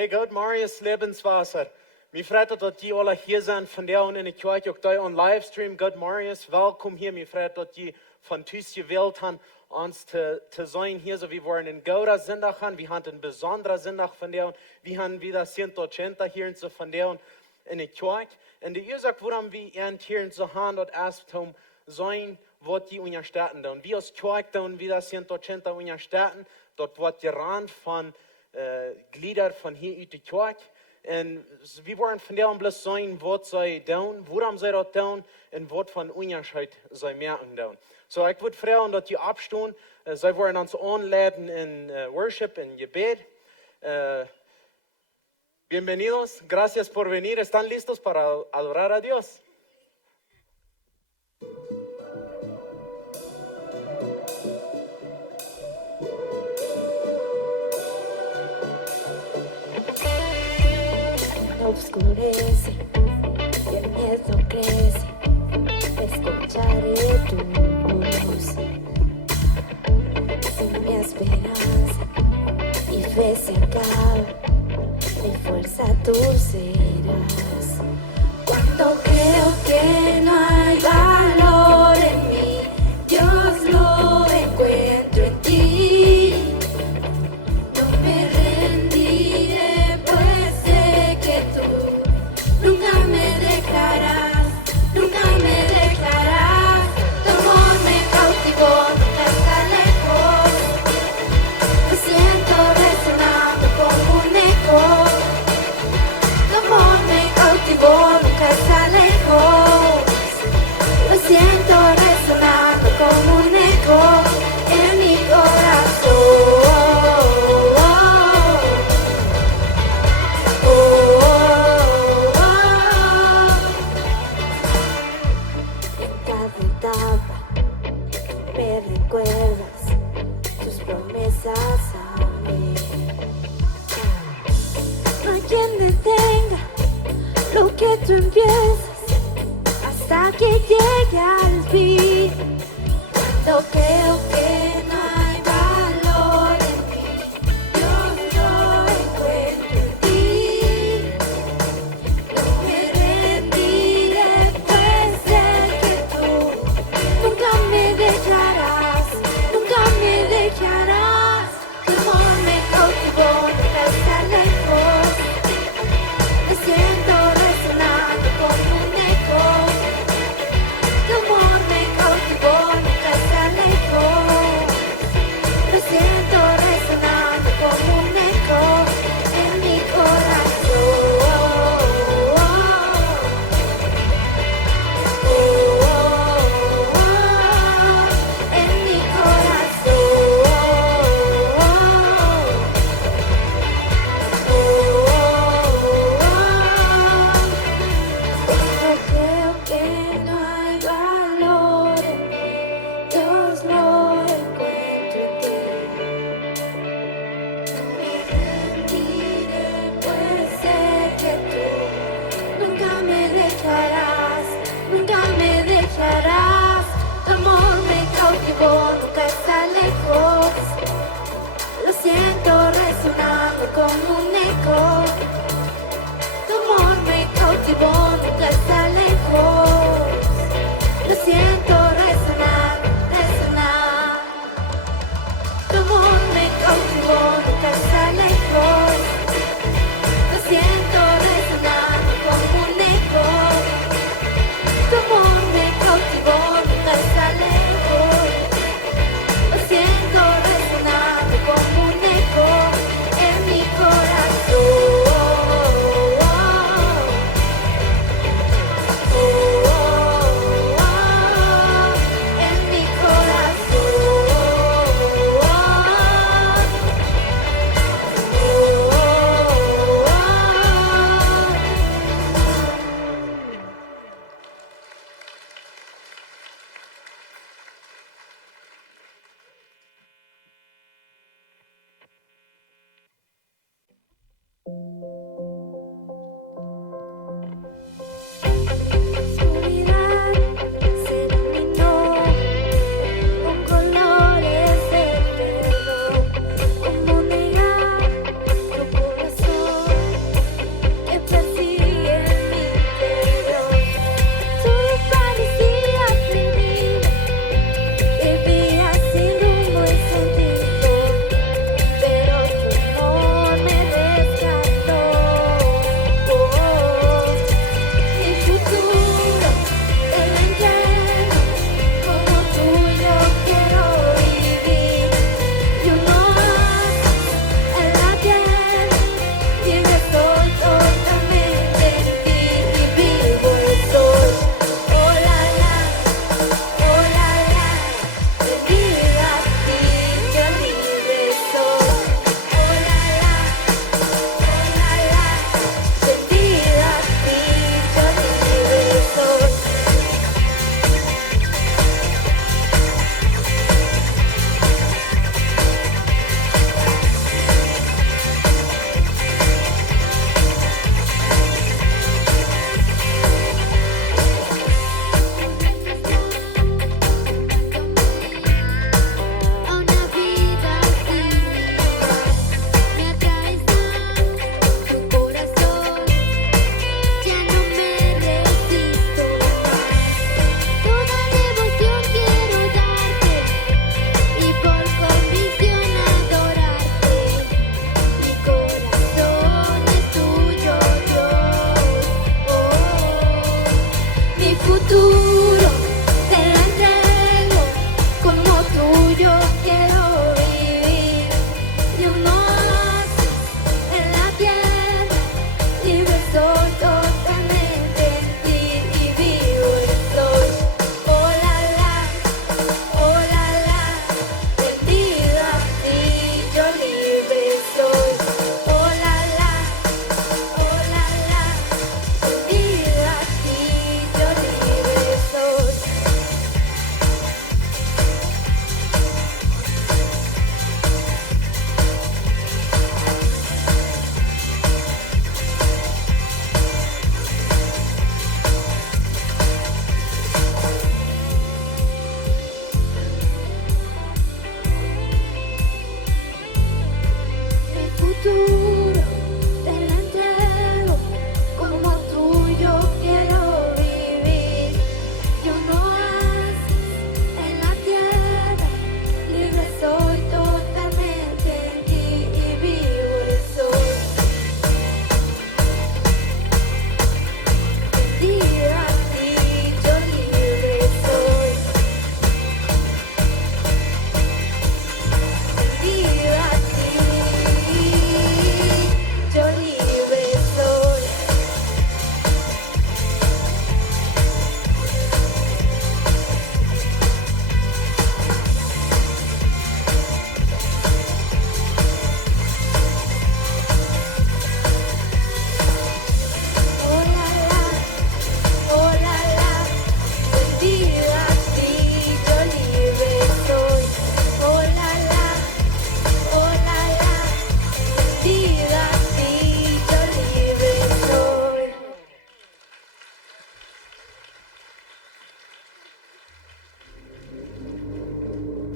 Hey, God, Marius Lebenswasser. Mir freut dat die alle hier zijn van der en in de kerk, ook daar on livestream. God, Marius, welkom hier. Mir freut dat die van thuis gewählt haben, uns te sein hier, so wir wollen einen guten Sonntag haben. Wir haben einen besonderen Sonntag von der und wir haben wieder 180 hier und so von der und in der kerk. Und die Ursache, warum wir hier und so haben, dat erst um sein, was die unterstützen. Und wir als Kerk da und wieder 180 unterstützen, dort wird gerannt von Glieder von hier uit de kerk. En we worden van der bloß zijn wat zij doen, waarom zij dat doen en wat van unjascheet zij merken doen. So ik würde vragen dat je opstaan, zij worden ons aanleiden in worship, in gebed. Bienvenidos, gracias por venir. ¿Están listos para adorar a Dios? Oscurece y el miedo crece, escucharé tu voz. Si mi esperanza y fe se acaba, mi fuerza tú serás. Cuando creo que no hay valor en mí, Dios lo encuentro en ti. No me rendiré, pues sé que tú nunca me dejarás, nunca me dejarás.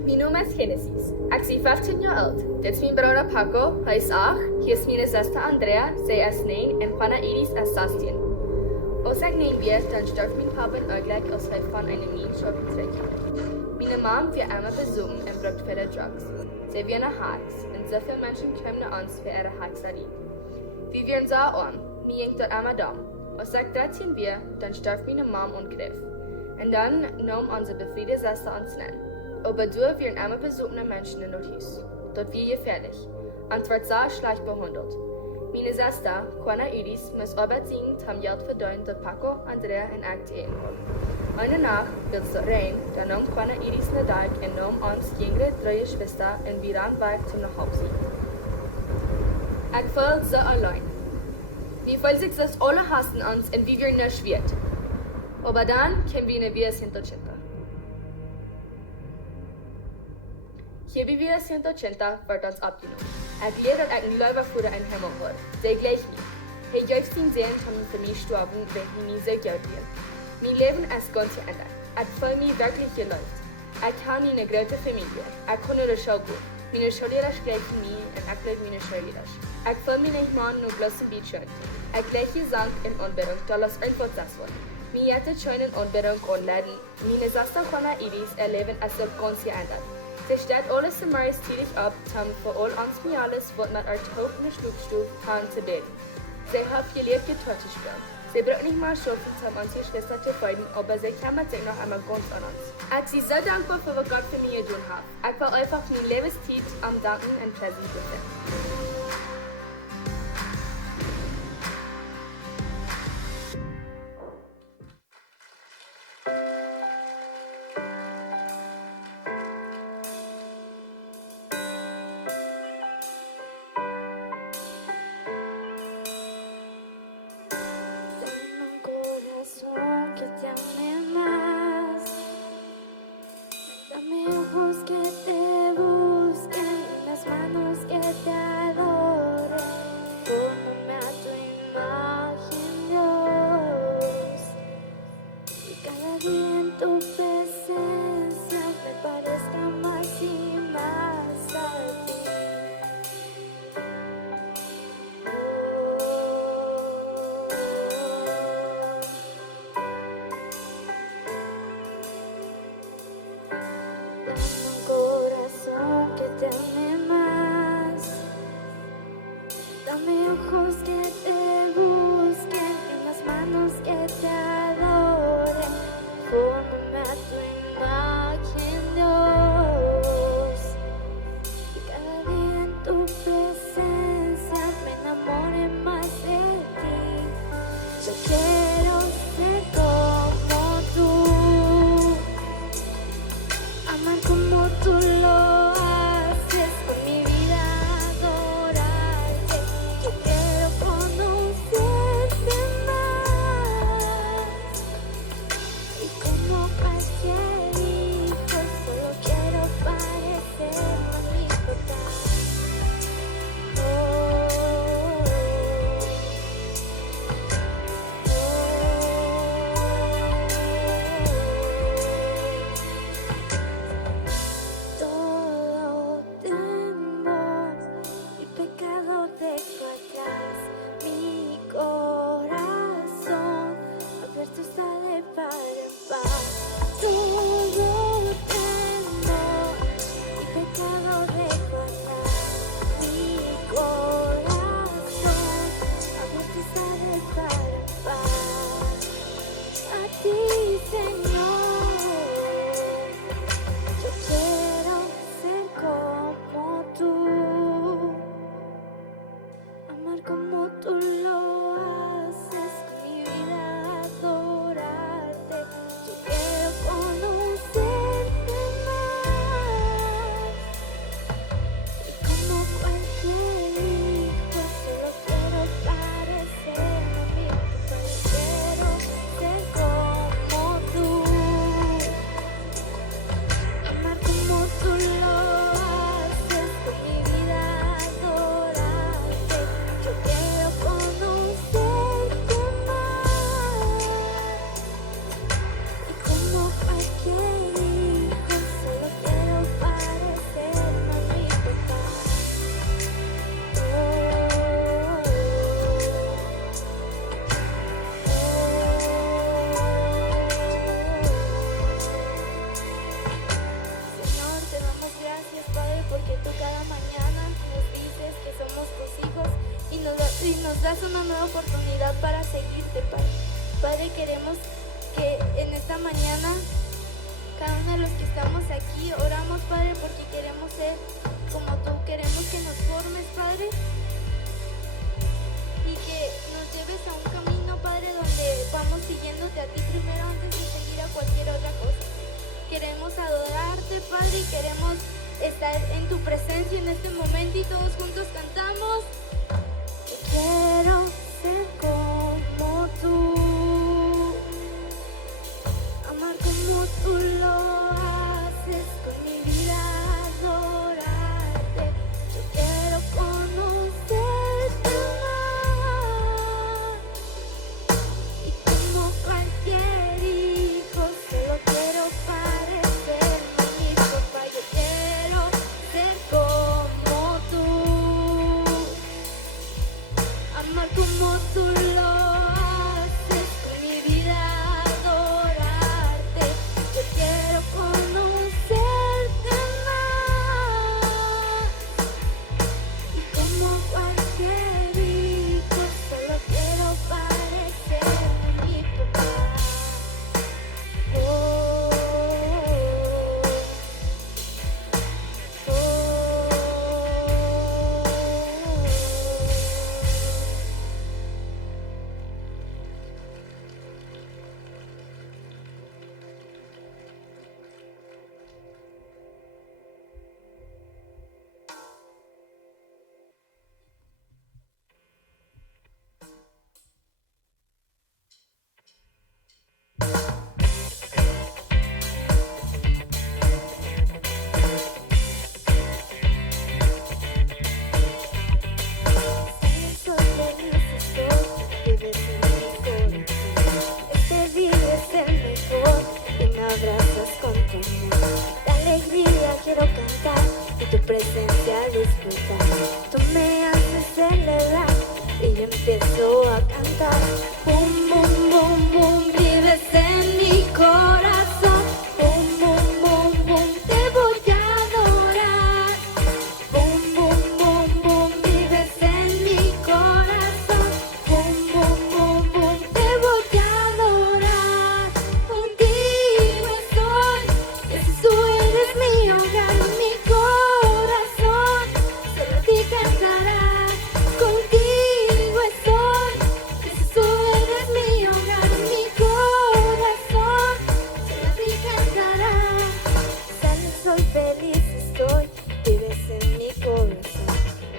Mijn naam is Genesis. Ik ben 15 jaar oud. Dit is mijn broer Paco, hij is 8. Hier is mijn zuster Andrea, zij is 9 en Juana Iris is 16. Als ik 9 ben, dan sterft mijn papa eigenlijk als hij van een mensschap terugkomt. Mijn mom wird immer besuchen en braucht viele drugs. Sie werden Hacks und so viele Menschen kommen nach uns für ihre Hackserie. Wir werden so arm, mir hängt dort immer da. Als ich 13 bin, dann starb meine Mom und Griff. Und dann nahm unsere befreite Schwester uns nennen. Aber dort werden immer besuchende Menschen in das Haus. Dort wird gefährlich. Und wird so schlecht behandelt. Meine Schwester, Juana Iris, muss Arbeit sehen, um Geld verdienen, dort Paco, Andrea und ich zu eten haben. Eine Nacht wird es dort rein, dann nahm Juana Iris eine Dach und nahm uns jüngere 3 Geschwister und wir ran weg zum Nachhause. Ich fühle so allein. Wir fühlen sich, dass alle hassen uns und wir werden nicht schwer. Aber dann kommen wir in ein Virus hinter. Hier bei Virus hinter wird uns abgenommen. Ich lehre, dass ich ein Läuferführer in Himmel war. Der gleich mir. Hey, ich bin sehen, kann für mich sterben, wenn ich nie sehr Geld will. Mein Leben ist ganz geändert. Ich fühle mich wirklich geläuft. Ich habe eine große Familie. Ich kann nur Schule gehen. Meine Schullehrer gleichen mich und ich liebe meine Schullehrer. Ich fühle mich nicht mehr nur bloß ein bisschen. Ich gleiche Gesang in Anbetung, da lass einfach das werden. Mir hätte schon in Anbetung anladen. Meine Schwester Juana Iris erleben es so ganz geändert. Sie steht alles im Morgens tätig ab, um für all uns mir alles, was mit einer Taub in der Schlupfstube haben zu beten. Sie hat gelehrt, Gitarre zu spielen. Sie braucht nicht mal schaffen, um unsere Schwester zu freuen, aber sie kümmert sich noch einmal ganz an uns. Ich bin so dankbar für was Gott für mich getan hat. Ich will einfach mein Lebenszeit am Danken und Präsent befinden. Ojos que te busquen y las manos que te adoren. Forma das una nueva oportunidad para seguirte, Padre. Padre, queremos que en esta mañana, cada uno de los que estamos aquí, oramos, Padre, porque queremos ser como tú. Queremos que nos formes, Padre, y que nos lleves a un camino, Padre, donde vamos siguiéndote a ti primero antes de seguir a cualquier otra cosa. Queremos adorarte, Padre, y queremos estar en tu presencia en este momento, y todos juntos cantamos. Quiero ser como tú, amar como tú lo haces, con mi vida adorarte. Yo quiero conocerte más, y como cualquier hijo solo quiero parecerme a mi papá. Yo quiero ser como tú, amar como tú lo haces, con mi vida adorarte. Yo quiero conocerte más, y como cualquier hijo solo quiero parecerme a mi papá. Oh, soy feliz, estoy, vives en mi corazón. Este día es el mejor y me abrazas con tu amor. De alegría quiero cantar y tu presencia disfrutar. Tú me haces celebrar y yo empiezo a cantar. Boom, boom, boom, boom, vives en mi corazón. Boom, boom, boom, boom, te voy a adorar. Boom, boom, boom, boom, vives en mi corazón. Boom, boom, boom, boom, te voy a adorar. Contigo estoy, Jesús, tú eres mi hogar, mi corazón solo a ti cantará. Contigo estoy, Jesús, tú eres mi hogar, mi corazón solo a ti cantará. Sale el sol, feliz estoy, vives en mi corazón.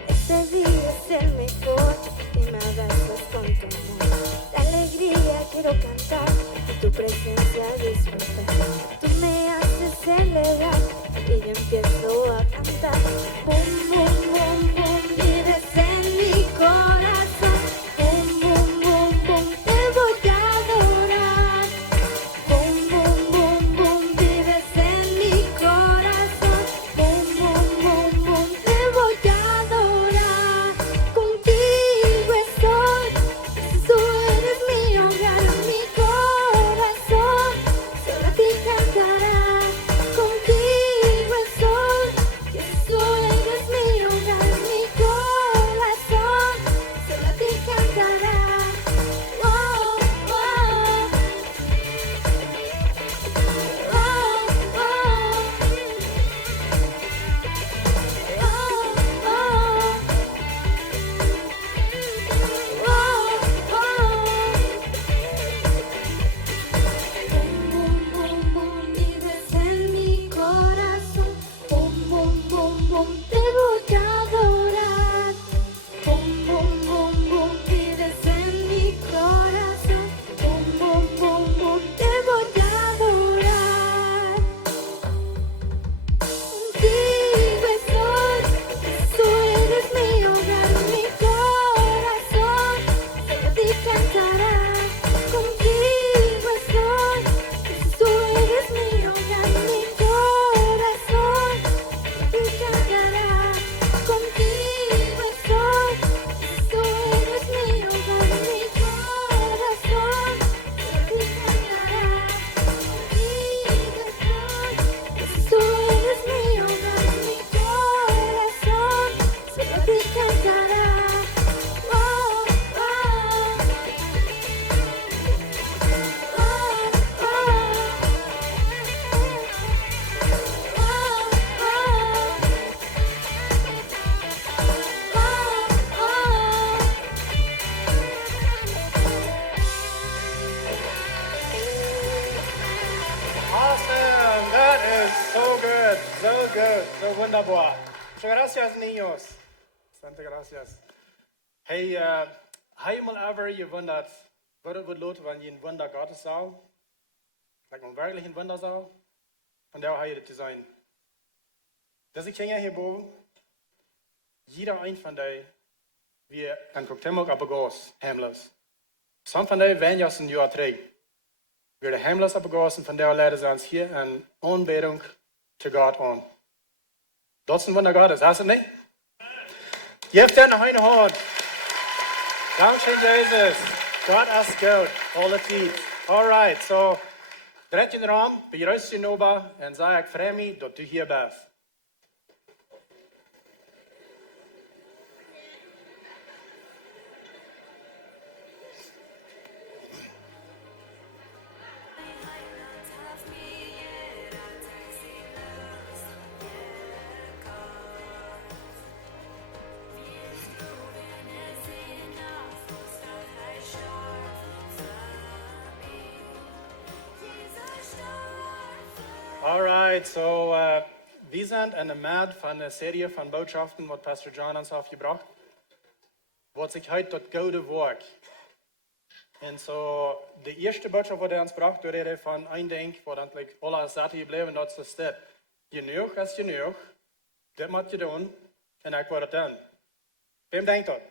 Este día es el mejor y me abrazas con tu amor. De alegría quiero cantar y tu presencia disfrutar. Tú me haces celebrar y yo empiezo a cantar. Boom, boom, boom, boom, vives en mi corazón. Boom, boom, boom, boom, te voy a adorar. Boom, boom, boom, boom, vives en mi corazón. Boom, boom, boom, boom, te voy a adorar. Contigo estoy, Jesús, tú eres mi hogar, mi corazón so good, so wunderbar. Muchas gracias, niños. Santa gracias. Hey, heb je mal ever gewundert, wat het would lot, wenn je een Wunder Gottes zou? Like een werkelijk een Wunder zou? Und daar heb je het te zijn. Deze kinderen hierboven, jeder een van die, wie een cocktail op een goos, hemels. Some van die wen jas een jaar terug. Wir de hemels op een goos en van daar leiden ze ons hier een aanbidding te God aan. Dat is een Wunder Gottes, hast du nicht? Geef den nog een hand. Dankeschön, Jesus. Gott ist gut, alle Zeit. Alright, so, dreht je de raam, begrüßt je Noba en zeg ik vrij me dat u hier bent. Alright, so wir sind in der Mad von einer Serie von Botschaften, was Pastor John uns aufgebracht hat, was sich heute dort goode Woakj. Und so, die erste Botschaft, die uns braucht, die Rede von ein Ding, wo dann alle satte geblieben, das ist das. Genug ist genug, das muss je doen, en ik word het doen. Wem denkt dat?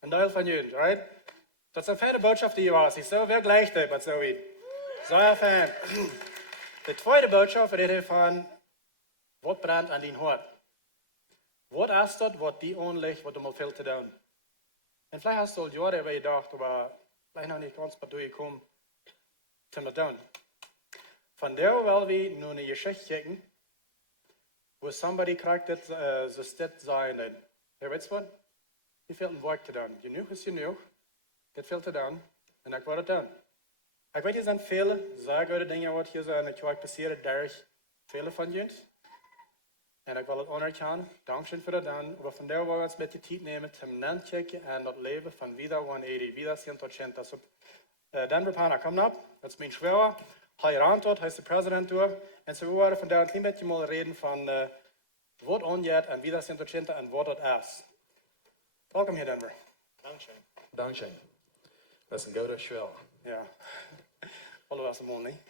Een deel van jullie, right? Dat is een fijne boodschap die je was. Ik zou wel gelijk hebben, maar zo wie. Zo fijn. De tweede boodschap redt van, wat brandt aan die hart? Wat is dat, wat die onlicht, wat er mal veel te doen? En vielleicht hast du al jaren bij gedacht, maar vielleicht nog niet ganz bij toegekomen, te me doen. Van daar wil we nu een geschichte kijken, wo somebody krijgt dat ze stil zijn. Ja, weet je wat? Die veel een werk te doen. Genoeg is genoeg, dit veel te doen, en ik word het doen. Ik weet, er zijn vele zaken dingen wat hier zijn, ik heb passeren durch vele van jullie. En ik wil het anerkennen, dankzij voor dat dan. Maar vandaar wil ik ons met de tijd nemen, te nan kijken en dat leven van wieder 180, wieder 180. So, Denver Pana, kom op, dat is mijn schwager. Hij raamt, hij is de president door. En zo willen we vandaar een klein beetje mal reden van wat onjet en wieder 180 en wat dat is. Welkom hier, Denver. Dankzij. Dankzij. Dat is een goede schwel. Ja, alle was hem niet.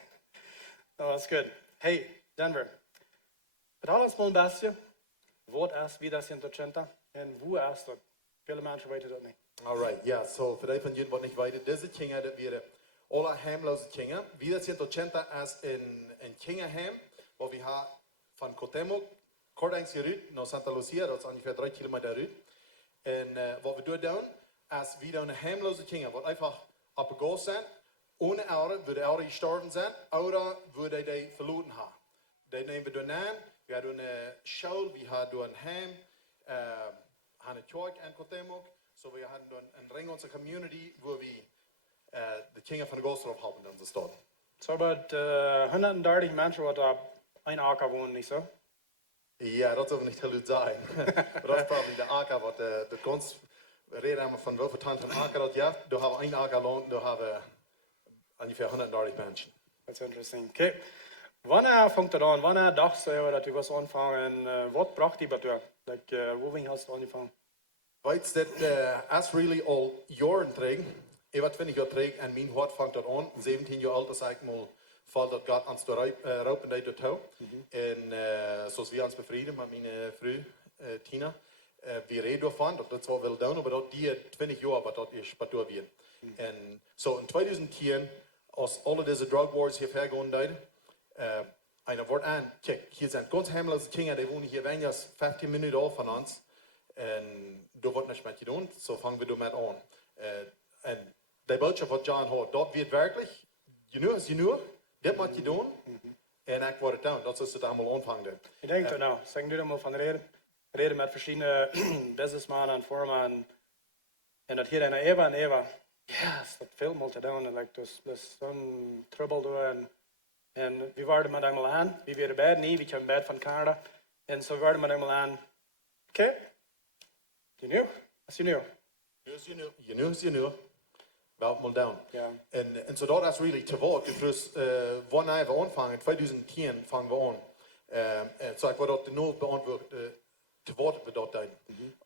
Dat was goed. Hey, Denver. Vertel ons mal een beetje, wat is wieder 180 en hoe is dat? Viele mensen weten dat niet. Alright, ja, so für die von jullie wat nicht weiter, diese Kinder, das wäre alle heimlose Kinder. Wieder 180 ist ein Kinderheim, wo wir haben von Cotemoc, kort gerührt, nach Santa Lucia, das ist ungefähr 3 Kilometer rührt. Und was wir dort tun, ist wieder eine heimlose Kinder, die einfach abgegangen sind, ohne Eltern, würde Eltern gestorben sein, oder würde die verloren haben. Die nehmen wir dann an, wir haben eine Schule, wir haben ein Heim, haben eine Kirche in Cotemoc, so wir haben dann einen Ring unserer Community, wo wir die Kinder von der Ghost drauf haben, dann ist dort. So about 130 mensen wat op een akker wonen, niet zo? Ja, dat zullen we niet heel goed zijn. Maar dat is probably de akker, wat de kans, we reden van welke tand van akker dat je hebt, daar hebben we een akker land, daar hebben we ongeveer 130 mensen. That's interesting. Okay. Wanneer fängt het aan? Wanneer dacht je dat je was aanvangen en wat bracht die bij jou? Like, hoe hast du angefangen? Weet je, dat is really al jaren terug. Ik was 20 jaar terug en mijn hart vangt dat aan. 17 jaar oud is ik mal valt dat God ons roepen deed dat hou. En zoals we ons bevrienden met mijn vrouw Tina, we reden ervan dat dat zo wil doen, maar dat die 20 jaar wat dat is, wat door weer. En zo in 2010, als alle deze drug wars hier vergaan deden, einer wordt aan, kijk, hier zijn ganz heimlose Kinder, die wonen hier weniger 15 Minuten af van ons. En daar wordt niks met gedaan, zo vangen we daarmee aan. En die boodschap wat John had, dat wordt werkelijk, genoeg is genoeg, dit moet je doen, en ik word het doen, dat is het allemaal aanvangen. Ik denk dat nou, zeg nu dan maar van reden met verschillende businessmannen en firmen, en dat hier en Eva, yes, dat veel moet te doen, en like, dus zo'n trouble doen, en we waren met eenmaal aan, we werden beide niet, we kwamen beide van Canada, en zo waren we met eenmaal aan, oké, genoeg, is genoeg. Genoeg is genoeg. Wel mal down. Ja. En so dat is really te woord. Dus wanneer we aanvangen, 2010 vangen we aan. So ich war dort nur beantwortet, te woord we dort dein.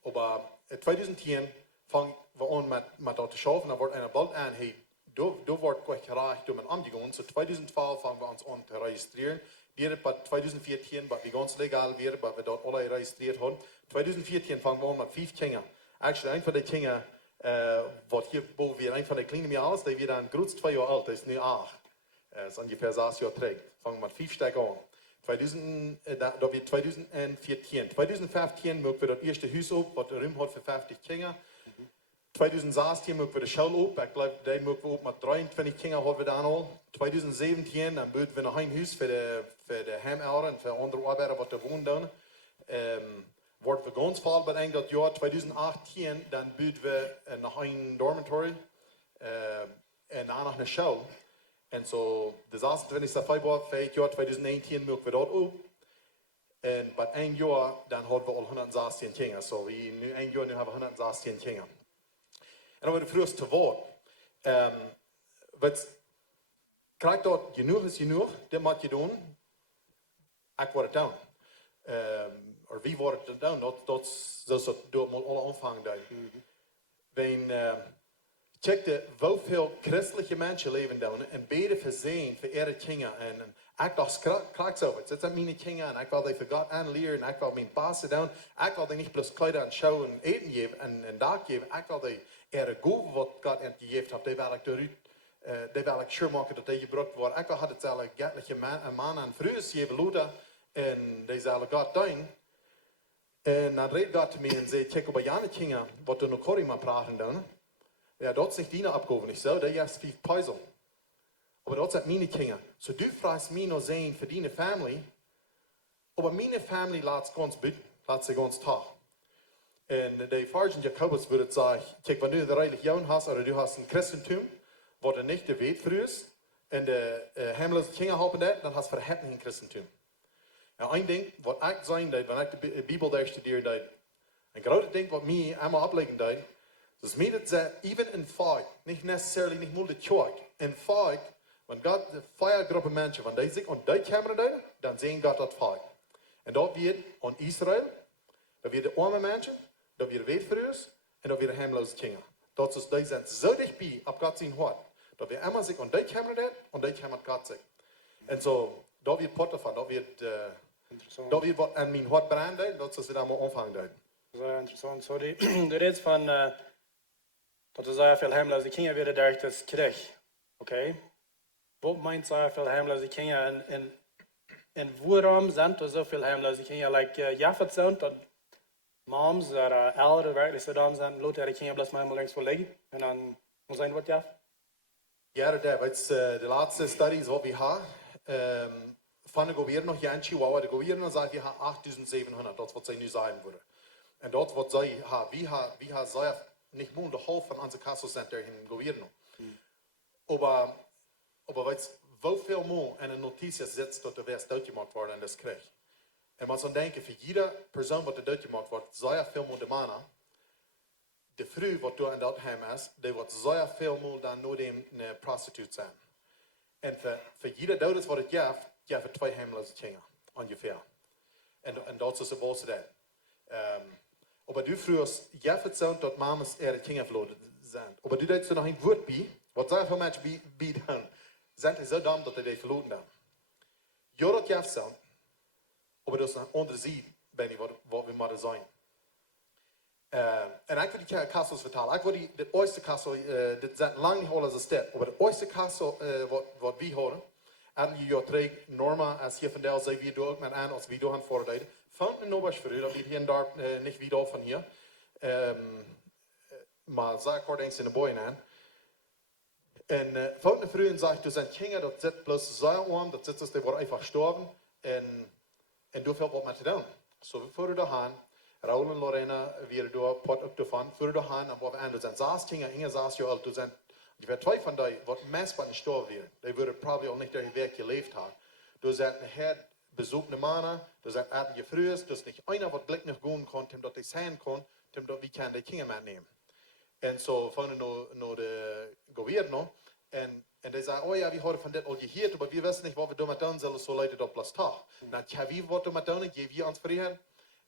Aber 2010 fangen wir an mit dort zu schaffen, da wird einer bald an, hey, du wird gleich gereicht, du mit angegangen. So 2012 fangen wir uns an zu registrieren. Die bei 2014, was wir ganz legal wäre, was wir dort alle registriert haben. 2014 fangen wir an mit 5 Kinder. Actually, ein von den Kindern, was hier, wo wir ein von den kleinen Jahres, der wird dann groß 2 Jahre alt, der ist nur 8. Ist ungefähr 6 Jahre trägt. Fangen wir mit 5 Stück an. 2014. 2015 mögen wir das erste Haus auf, was der Raum hat für 50 Kinder. 2016 mögen wir die Schule auf, ich glaube, da mögen wir auch mit 23 Kinder haben wir dann all. 2017 dann bauen wir noch ein Haus für die Heimeltern und für andere Arbeiter, die da wohnen. Dann. Wordt we ganz voll bei das Jahr 2018, dann bauen wir noch ein Dormitory und dann noch eine Schule. Und so, das 28. Februar für das Jahr 2019 mögen wir dort auf. Und bei einem Jahr, dann haben wir all 116 Kinder. So, wie nu ein Jahr, nu haben wir 116 Kinder. Und dann war das frühest zu Wort. Was krijgt dort genoeg is genoeg, dat moet je doen. Ik word het doen. Of wie wordt het doen? Dat is door alle omvang doen. Checkte, hoeveel christelijke mensen leven doen en beden voor zijn, voor ihre kinderen. En ik dacht, krijg zo, het zijn mijn kinderen en ik wil die voor God aanleren en ik wil mijn passen doen. Ik wil die niet bloos kleider en show en eten geven en dag geven. Ik wil die ihre goede wat God aan die gegeven heeft, die wil ik eruit, die wil ik sure maken dat die gebruikt wordt. Ik wil het zelf göttliche man en vrouw geven, Luther, en die zal God doen. En dan reed God te mij en zei, kijk op jouw kinderen, wat du nog korrie maar praten doen. Ja, dat is niet die opgave niet zo, dat is 5 puzzle. Maar dat zijn mijn kinderen. So du vraagt mij nog zijn voor die familie, maar mijn familie laat zich ons toch. En de Fargen Jacobus würde zeggen, kijk, wanneer du reilig Jahren hast, oder du hast ein Christentum, wat er nicht der weet voor is, en de hemelse kinderen helpen dat, dan hast du verheffen in Christentum. En een ding, wat ik zijn deed, wanneer ik de Bijbel daar studeer deed, een grote ding wat mij allemaal opleggen deed, dus mij dat zei, even in fight, niet necessarily niet moet de kerk, in fight, wenn Gott de 4 groepen mensen, wanneer die zich aan die kamer deed, dan zien Gott dat fight. En dat wird aan Israël, dat wird de arme mensen, dat wird weetverhuurs, en dat wird de heimloze kinderen. Dat is, die zijn zo dichtbij op God zijn hart, dat wir immer zich aan die kamer deed, en die kamer Gott zich. En zo, dat wird Potter van, dat wird wat aan mijn hart branden, dat is het allemaal omvangen. Sehr interessant. So, du redest von, dass du sehr viel heimlose Kinder wieder durch das Krieg. Okay? Wo meint sehr viel heimlose Kinder? Und warum sind da so viele heimlose Kinder? Like, Jaffet sind, dass Moms oder Eltern wirklich so dumm sind, lassen ihre Kinder bloß mal links liegen. Und dann muss ein Wort Jaff? Ja, dat is de laatste studies wat we hebben. Van de gouverneur hier in Chihuahua, de gouverneur zei, we hebben 8700, dat is wat zij nu zeggen worden. En dat wat zij hebben, we hebben zij niet meer de helft van onze kasselcenter in de gouverneur. Maar weet je, hoeveel meer in een notitie zit dat er weer doodgemaakt wordt in dat krijg. En wat ze denken, voor iedere persoon wat er doodgemaakt wordt, zij veel meer de mannen. De vrouw wat door in dat heim is, die wordt zeer veel meer dan nooit een prostituut zijn. En voor ieder dood wat het geeft 2 heimloze kinderen, ongeveer. En dat is de boze dat. Maar du vroeger, geeft het zo dat mamas ihre kinderen verloren zijn. Maar du deed er nog een woord bij, wat zeer veel mensen bij dan, zijn zo dom dat die verloren dan. Ja, dat geeft zo. Maar dat is een andere zijde, ben je wat we moeten zijn. En ik wil die kastels vertellen. Ik wil de eerste kastel, dat zijn lang niet alles een stap. Maar de eerste kastel wat we horen, en je terug, Norma, als hier vandaag zei, we doen ook met aan, als we doen aan voorleiden. Vond een nobels voor u, dat liet hier en daar niet weer van hier. Maar zei kort eens in de boeien aan. En vond een vrouw en zei, du zijn kinderen, dat zit bloos zeer warm, dat zit dus, die worden einfach gestorben. En du veel wat met te doen. Zo we voeren daaraan. Raul en Lorena weer door pot op de van, voor de hand, en wat we aan, er zijn 6 kinderen, Inge 6 jaar oud, er zijn, je weet 2 van die, wat meest bij gestorven werden. Die worden probably al niet door je werk geleefd hebben. Er zijn een heer bezoekende mannen, er zijn aardige vrouwen, er is niet einer wat blik nog gaan kon, dat hij zijn kon, dat we kan die kinderen metnemen. En zo van naar de gouverneur, en En die zei, oh ja, we hadden van dit al gehoord, maar we wisten niet wat we doen doen zullen, zo leidde dat plus toch. Nou, ja, wie wat doen doen, geef je ons vrede.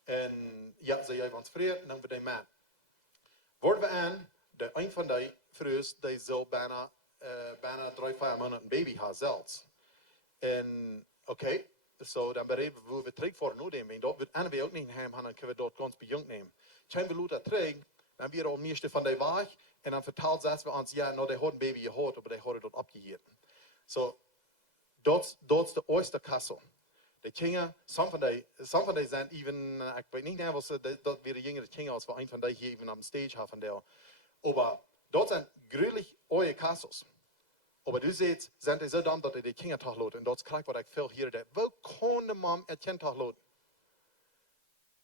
En ja, ze geven ons vrede, en dan we die man. Worden we aan, de een van die vrouwen, die zal bijna 3-4 maanden een baby hebben zelfs. En oké, so dan bereiden we terug voor nu nemen. Dat we en we ook niet hebben, dan kunnen we dat ganz bejong nemen. Zijn we later terug, dan weer al meeste van die weg. En dan vertelt ze ons, ja, nou, die had een baby gehad, maar die hadden dat opgegeven. So, dat is de eerste kassel. De kinderen, sommige van die zijn even, ik weet niet meer, dat weer de jongere kinderen als we een van die hier even op de stage hebben. Maar dat zijn gruwelijk oude kassels. Maar du ziet, zijn die zo dom dat die kinderen toch laten. En dat is krijg wat ik veel hier heb. Wel kon de man het kind toch laten?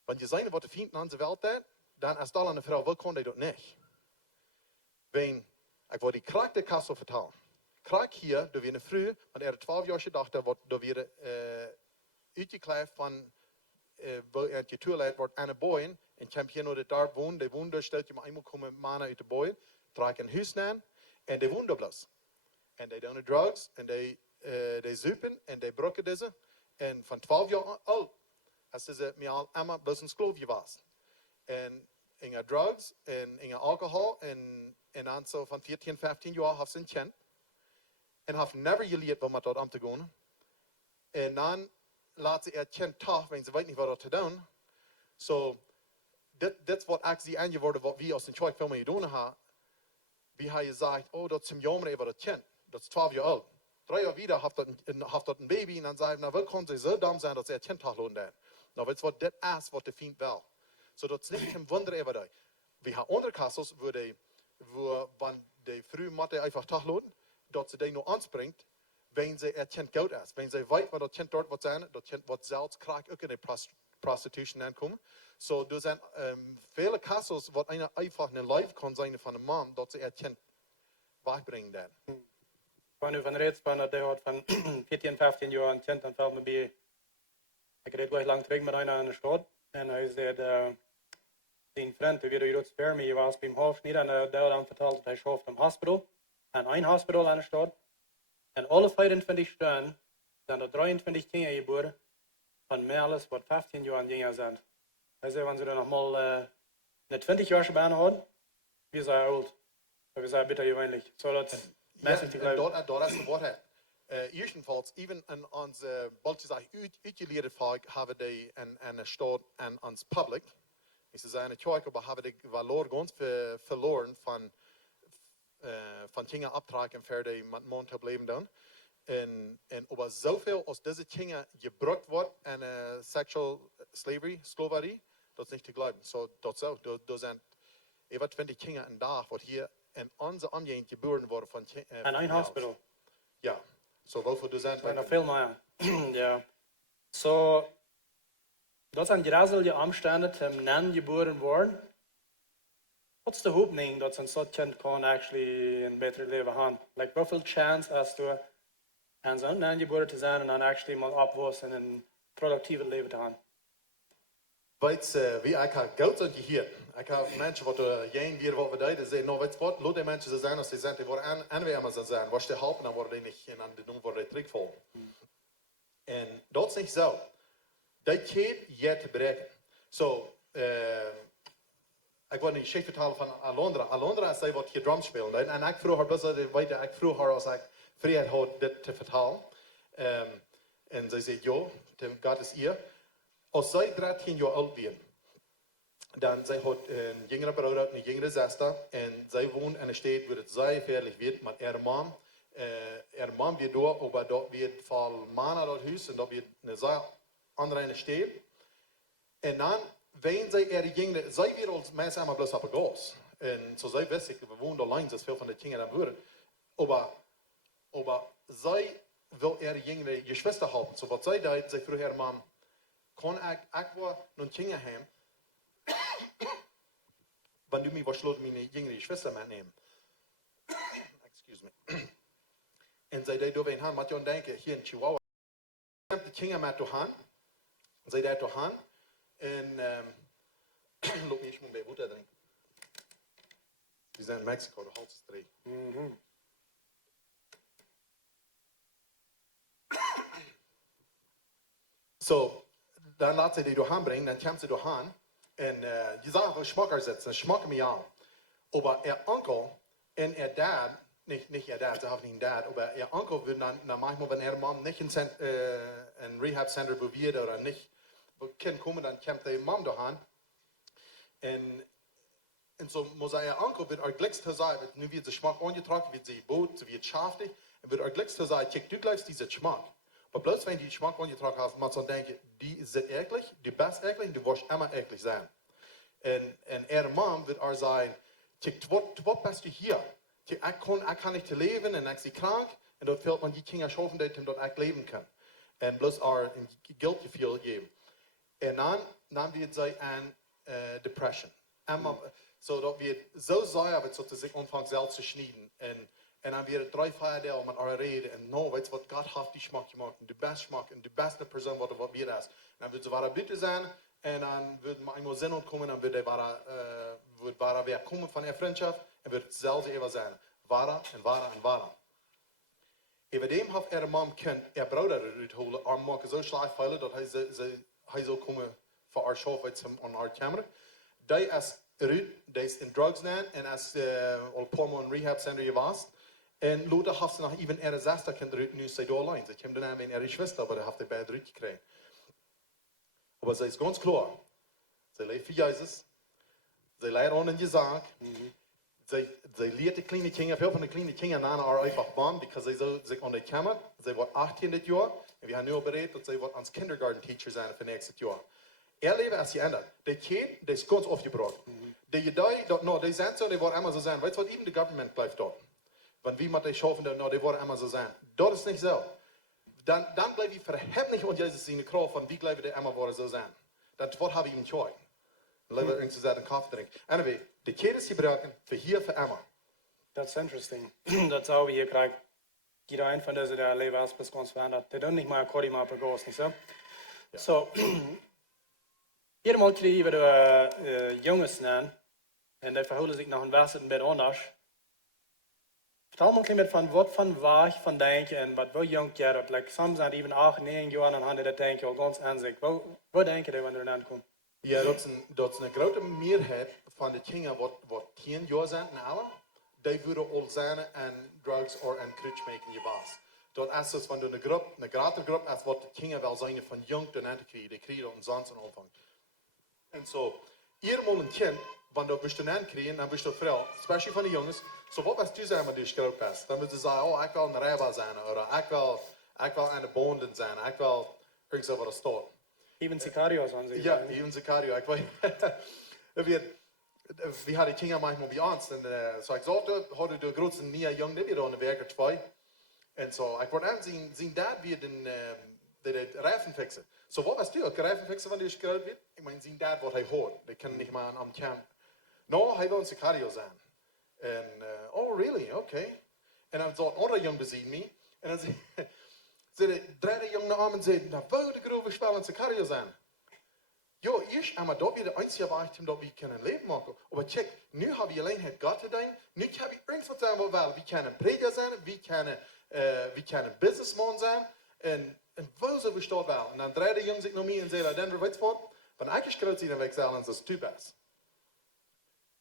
Want je zei wat de vrienden aan de wereld dan als dat aan de vrouw, wel kon die dat niet. Wenn, ik wil die krak de kassel vertellen. Krak hier, door weer een vrouw, want 12 jaar dochter, wordt door weer uitgekleed van, waar het getoelaten wordt aan de boeien. En kwam hier naar de daar woont, die woont daar, stelt je maar eenmaal komen mannen uit de boeien, draag een huis aan, en die woont daar plus. En die doen de drugs, en die zuipen, en die brokken deze. En van 12 jaar oud, als ze mij al allemaal bloos een skloofje was. En inge drugs, en inge alcohol, en dan zo van 14, 15 jaar heeft ze een kind. En heeft never geleerd wat met dat om te gaan. En dan laat ze het kind toch, want ze weet niet wat te doen. So, dit is wat ik zie aangeworden, wat we als een kerk veel mee doen hebben. Wie hij gezegd, oh, dat is een jammer even dat kind. Dat is 12 jaar oud. 3 jaar wieder heeft dat een baby en dan zei hij, nou, wel kon ze zo dom zijn dat ze het kind toch laten. Nou, weet je wat dit is wat de vriend wil. So, dat is niet een wonder even dat. We hebben andere kassels, wanneer de vrouw moet einfach toch laten, dat ze die nog aanspringt, wenn ze het kind goed is. Wenn ze weet wat dat kind dort wat zijn, dat kind wat zelfs krijgt ook in de prostitution aankomen. So, er zijn vele kassels wat einfach een lijf kan zijn van een man, dat ze het kind wegbrengen dan. Wanneer u van reeds van dat hij had van 14, 15 jaar een kind, dan valt me bij. Ik reed wel lang terug met een aan de stad. En hij zei, zijn vriend, die weer uit sperma, je was bij hem half niet. En hij dan verteld dat hij schoof im hospital. En een hospital aan de stad. En alle 24 stunden zijn er 23 kinderen geboren. Van meer als wat 15 jaar jonger zijn. Hij zei, wanneer ze er nog mal een 20 jaar bijna hadden, wir zijn oud. We zijn bitter gewöhnlich. So dat mensen te geloven. Dat is de waarheid. Eerstens, even in onze uitgeleerde vak hebben die en de stad en ons public. Ze zijn een kerk, maar hebben die valor ganz verloren van dingen optrekken verder met mond op leven dan. En over zoveel als deze dingen gebruikt wordt en sexual slavery, slaverie, dat is niet te geloven. So, dat zo. Er zijn over 20 dingen een dag wat hier in onze omgeving geboren worden van En een hospital. Ja. So, hoeveel er zijn? En nog veel meer. Ja. So, dat zijn grazelige omstanden ten nan geboren worden. Wat is de hoop dat zo'n soort kind kan actually een beter leven hebben? Like, hoeveel chance hast du aan zo'n nan geboren te zijn en dan actually mal opwassen en een productieve leven te hebben? Weet wie ik heb geld uit hier. Ik heb mensen wat jij hier wat we deden zeggen, nou weet je wat, laat die mensen zo zijn als ze zijn, die worden aanwezig zo zijn. Als je helpen, dan worden die niet en dan worden die terugval. En dat is niet zo. Dat kan je te bereiken. So, ik wil een geschichte vertellen van Alondra. Alondra is zij wat hier drum spelen. En ik vroeg haar, ik vroeg haar als ik vrijheid had dit te vertellen. En zij zei, ja, God is hier. Als zij 13 jaar oud werd, dan zij had een jongere broer, een jongere zuster. En zij woont in een stad waar het zeer veilig werd. Maar haar man weer door, maar dat werd voor mannen dat huis. En dat werd een zeer andere stad. En dan, wenn zij jongere, zij weer als mensen allemaal bloos op een gas. En zo zij wist ik, we woonden alleen, dus veel van de kinderen dan worden. Maar zij wil jongere geschwister helpen. So wat zij deed, zij vroeg haar man, kan ik wel een kindje hebben? Wanneer du mij besloot mijn jongere geschwister meenemen. Excuse me. En zij deed door een hand, wat je denken, hier in Chihuahua. Ik heb de kinderen met door hand. Zij deed door hand. En loop niet, ik moet bij water drinken. We zijn in Mexico, de Holststreek. So, dann laat sie die daheim bringen, dann kommt sie daheim und die sagen, wo Schmacker sitzen, das schmeckt mir an. Aber ihr Onkel und ihr Dad, nicht ihr Dad, sie haben nicht einen Dad, aber ihr Onkel würde dann manchmal, wenn ihre Mom nicht in ein Rehab-Center probiert oder nicht, wo Kind kommen, dann kommt die Mom daheim. Und so muss ihr Onkel wird euch glücklich sein, nu wird sie Schmack angetragen, wird sie Boot, sie wird schaftig, und wird euch glücklich sein, du bleibst dieser Schmack. Aber bloß wenn du die Schmack angetragen hast, man soll denken, die sind eklig, die best eklig, du wirst immer eklig sein. Und ihre Mom wird auch sagen, wat bist du hier? Ich kann nicht leben und ich bin krank und dort fehlt man die Kinder schaffen, dass dort ich leben kann. Und bloß auch ein Geldgefühl geben. Und dann wird sie an Depression. So, dort wird so sehr, wird so sich anfangen selbst zu schneiden. Und dann wird 3, 4 Tage mit eurer Rede und no, weißt du, was Gott hat die Schmack gemacht und die beste Schmack und die beste Person, was wir das. Und dann wird sie weiter bitte sein und dann wird man einmal Sinn kommen, dann wird wer kommen von der Freundschaft und wird selber immer sein. Wahrer und wahrer und wahrer. Über dem hat ihre Mom kennt, ihr Bruder holen, er macht so schlecht feilen, dass er so kommen für our show an our camera. Die ist in Drugs nehmen und ist ein paar Mal in Rehab Center gewesen. Und Leute haben nach even ihre Schwester kennt nu sie da allein. Sie kommen dann ihre Schwester, aber die hat die beide gekriegt. Aber sie ist ganz klar. Sie lebt für Jesus. Sie leidt an den Gesang. Sie lehrt die kleinen Kinder, viele von den kleinen Kindern einfach bauen, weil sie so sich an die Kammer. Sie wird 18 das Jahr. Und wir haben nur berät, dass sie wird als Kindergarten-Teacher sein für nächstes Jahr. Ihr Leben ist geändert. Der Kind, der ist ganz aufgebracht. Die sind so, die wollen immer so sein. Weißt du was, even die Government bleibt dort. Wenn wir mit den schaffen, die wollen immer so sein. Dort ist nicht so. Dann bleiben wir verheblich und Jesus in der Kraft, und wie bleiben die immer so sein. Das Wort habe ich ihm gehört. Leute irgendwie so den Kaffee trinken. Anyway, die Kinder ist gebrochen, für hier, für immer. That's interesting. Das auch wie hier krijgt. Jeder ein von diesen, der Leben ist bis ganz verändert. Der tut nicht mal ein Kodi mal vergossen, nicht so? Ja. So, hier mal kriegen wir die Jungs nennen. Und die verholen sich nach dem Wasser ein bisschen anders. Vertel mal ein bisschen von wat van waar je van denkt en wat wil jong jij like soms zijn even 8, 9 jaar en handen dat denken al ganz aan zich. Wat denk je wanneer er aankomt? Ja, dat is een grote meerderheid van de kinderen wat 10 jaar zijn en ouder. Die worden al zijn en drugs of en krutschmaken gewas. Dat is dus van de groep, een grote groep, als wat de kinderen wel zijn van jong tot aan te krijgen. Die krijgen dat umsonst aan aanvang. En zo, iedereen een kind, wanneer we dat aankrijgen, dan is dat vooral, especially van de jongens. So wat was du sagen, wenn du groot bist? Dan moet je zeggen, oh, ik wil een rijbaar zijn, of ik wil een bonden zijn, ik wil ergens over de stad. Even Sicario, sagen sie. Ja, even Sicario. Wir hatten die Kinder manchmal bei uns. Und so ich sagte, heute der große nie jung, die da in der Werke 2. Und so, ich wollte an, sein Dad wird den Reifen fixen. So, was weißt du, auch Reifen fixen, wenn du groß wird? Ich meine, sein Dad, was er hört, der kann nicht mal am Camp. No, er will ein Sicario sein. Und, oh, really? Okay. Und dann so, andere Jungen besiegen mich. Und dann sie drei Jungen nach Armen und sagen, na, wo die Grube spielen ein Sicario sein? Jo, aber da wird der einzige Reichtum, dass wir können Leben machen. Aber check, nu haben wir allein Gott gedaan, nu kan we irgendwas sein, was wir wollen. Wir können Prediger sein, wir können Businessman sein, und wo soll wir dort wollen? Und dann drei die Jungen sich noch mir und sagen, dann weißt du was, wenn ich groß bin, dann wechseln uns das Typ ist.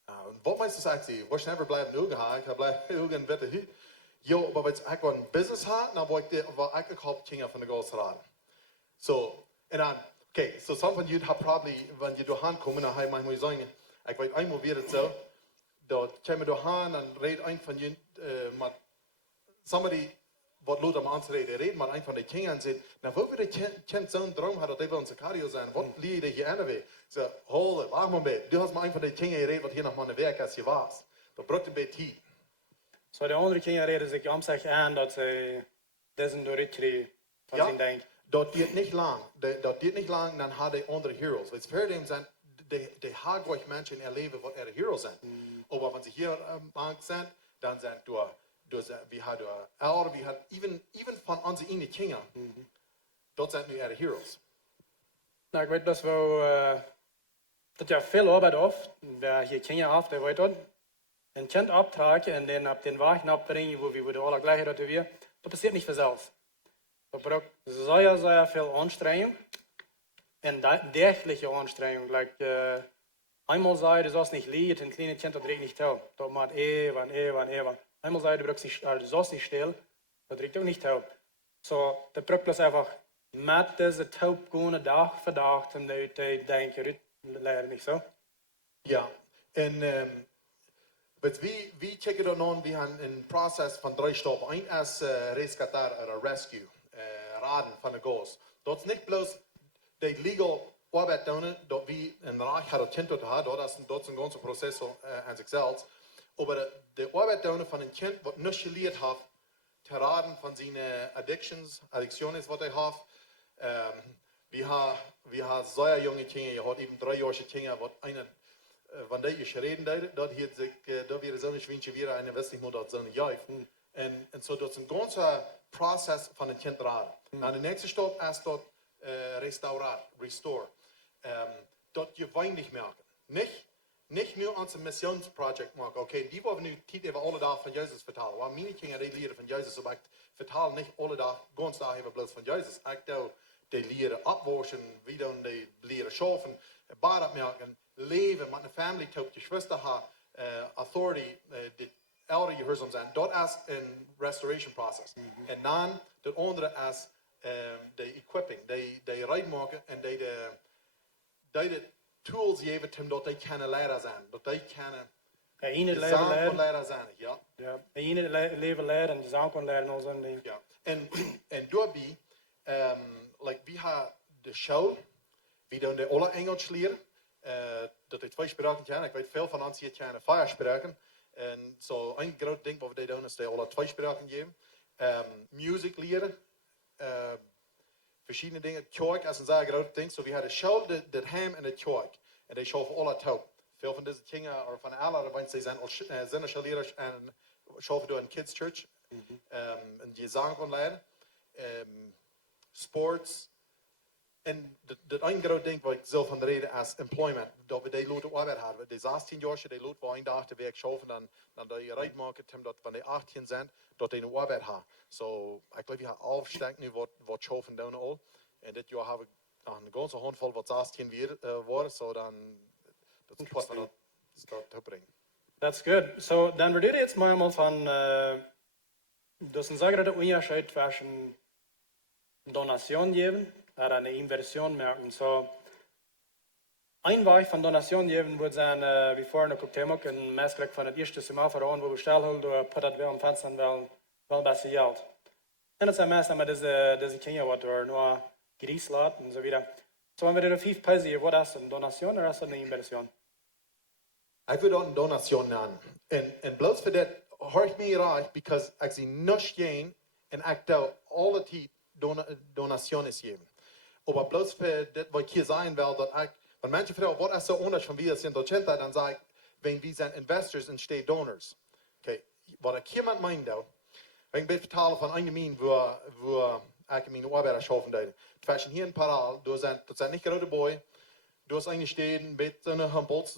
Und was meinst du, sagt sie, was never bleiben irgendwann, ich bleibe irgendwann weiter hier. Jo, aber wenn ich ein Business habe, dann war ich gekauft Kinder von der Großrat. So, und dann, okay, so some von euch haben probably, wenn ihr durch kommen, dann haben wir sagen, ich weiß einmal wieder so, dort kommen wir durch und redet ein von euch mit somebody, was Leute am Anreden, redet mit einem von den Kindern und sagt, na, wo wir das Kind so einen Traum hat, der will ein Sicario sein, was liegt hier an der Weg? So, hol, warte mal bitte, du hast mit einem von den Kindern geredet, was hier nach meinem Werk ist, hier war's. Da braucht ein bisschen Zeit. So, die anderen Kinder reden sich om zich aan dat ze diesen durchkriegen, was Ja. sie denken. Dat duurt niet lang, dan had hij andere heroes. Weet je, voor hem zijn de hardworking mensen in het leven wat er heroes zijn. Maar als ze hier bank zijn, dan zijn we hadden ouder, we hadden even van onze ene kinderen, dat zijn nu er heroes. Nou, ik weet dat we dat ja veel arbeid af, wer hier Kinder heeft, der weet dat. Een kind optragen en dan op den Wagen opbrengen, wo wir alle gleich dat wir, dat passiert nicht für selbst. Dat braucht sehr, sehr viel Anstrengung. en dergelijke Anstrengung. Like, einmal sei, du sollst nicht liegen, ein kleines Kind, das regt nicht taub. Das macht Ewan. Einmal sei, du sollst nicht still, das regt auch nicht taub. So, der braucht bloß einfach mit diese taubgehende Dag für Dag, um die denken, leider nicht so. Ja, en wie checken we dan aan? We hebben een proces van 3 stappen. Eén is rescatar of rescue, raden van de goals. Dat is niet bloos de legal arbeid doen, dat we een raad hadden kind te hebben, dat is een ganze proces aan zichzelf. Maar de arbeid doen van een kind wat niet geleerd heeft, te raden van zijn addictions wat hij heeft. We hebben zeer jonge kinderen, je had even 3-jarige kinderen, wat een wanneer je reden dat hier dat weer zo'n schwintje weer een westlich moet dat zo'n juif. En zo dat is een ganze proces van een kind raden. Nou, de nächste stap is dat restore. Dat je weinig merken. Niet nur ons missionsproject maken. Oké, die worden nu tijd even alle dagen van Jezus vertalen. Want mijn kinderen die leren van Jezus, maar ik vertaal niet alle dagen, ganz dagen even bloos van Jezus. Ik doe die leren opwaschen, wie dan die leren schaffen, bad merken. Leven met een family top, je schwester haar authority, de elder je hoort zijn. Dat is een restoration process. En dan, de andere is de equipping, de rijden en de tools geven dat die kunnen leren zijn. Dat die kunnen leren zijn, ja. Ja, in het leven leren en de zaak kan leren als een ding. Ja, en daarbij, like, we hebben de show, we doen de alle Engels leren. Dat ik 2 spraken kan. Ik weet veel van ons hier kunnen 4 spraken. En zo een groot ding wat we doen is dat alle 2 spraken geven. Muziek leren. Verschillende dingen. Kerk is een zeer groot ding. So we hadden show dat hem en de kerk. En die show voor alle taub. Veel van deze dingen, of van alle, want ze zijn zinnersleerders en show door een kids church. En die zang kon leren. Sports. En dat een groot ding wat ik zelf van de reden is employment. Dat we die loten arbeid hebben. Die 16 jaar, die loten voor 1 dag te werk schaffen. Dan die rijdt maken, dat van die 18 zijn, dat die een arbeid hebben. So, ik geloof, we hebben afgestemd nu wat schaffen doen al. En dit jaar hebben we een ganze handvol wat 16 weer worden. So dan, dat is wat we dat te brengen. That's good. So, dann würde ich jetzt mal von, das ist ein sehr guter Unterschied zwischen Donation geben oder eine Inversion merken. So, ein Weg von Donation geben würde sein, wie vorhin noch geguckt ein Messkrieg von der ersten Semester an, wo wir stellen, du puttet wir am Fenster wel besser Geld. Und das ist meistens mit diese Kinder, die du nur Gries lassen und so weiter. So, wenn wir da 5 Peso, was ist das, eine Donation oder ist das eine Inversion? Ik wil dat een donation nemen. En bloot voor dat hoor ik me reich, because ik zie niet geen en ik doe alle tijd donaties geven. Maar bloot voor dat wat ik hier zeggen wil, dat ik, want mensen vragen, wat is zo anders van wie zijn docenten, dan zeg ik, wie zijn investors en steeds donors. Oké, wat ik hier met mijn doe, ik ben vertalen van een gemeen, waar ik mijn arbeiders schaffen deed. Het was hier een paraal, dat zijn niet grote boy, du hast eigentlich stehen, met een Humboldts,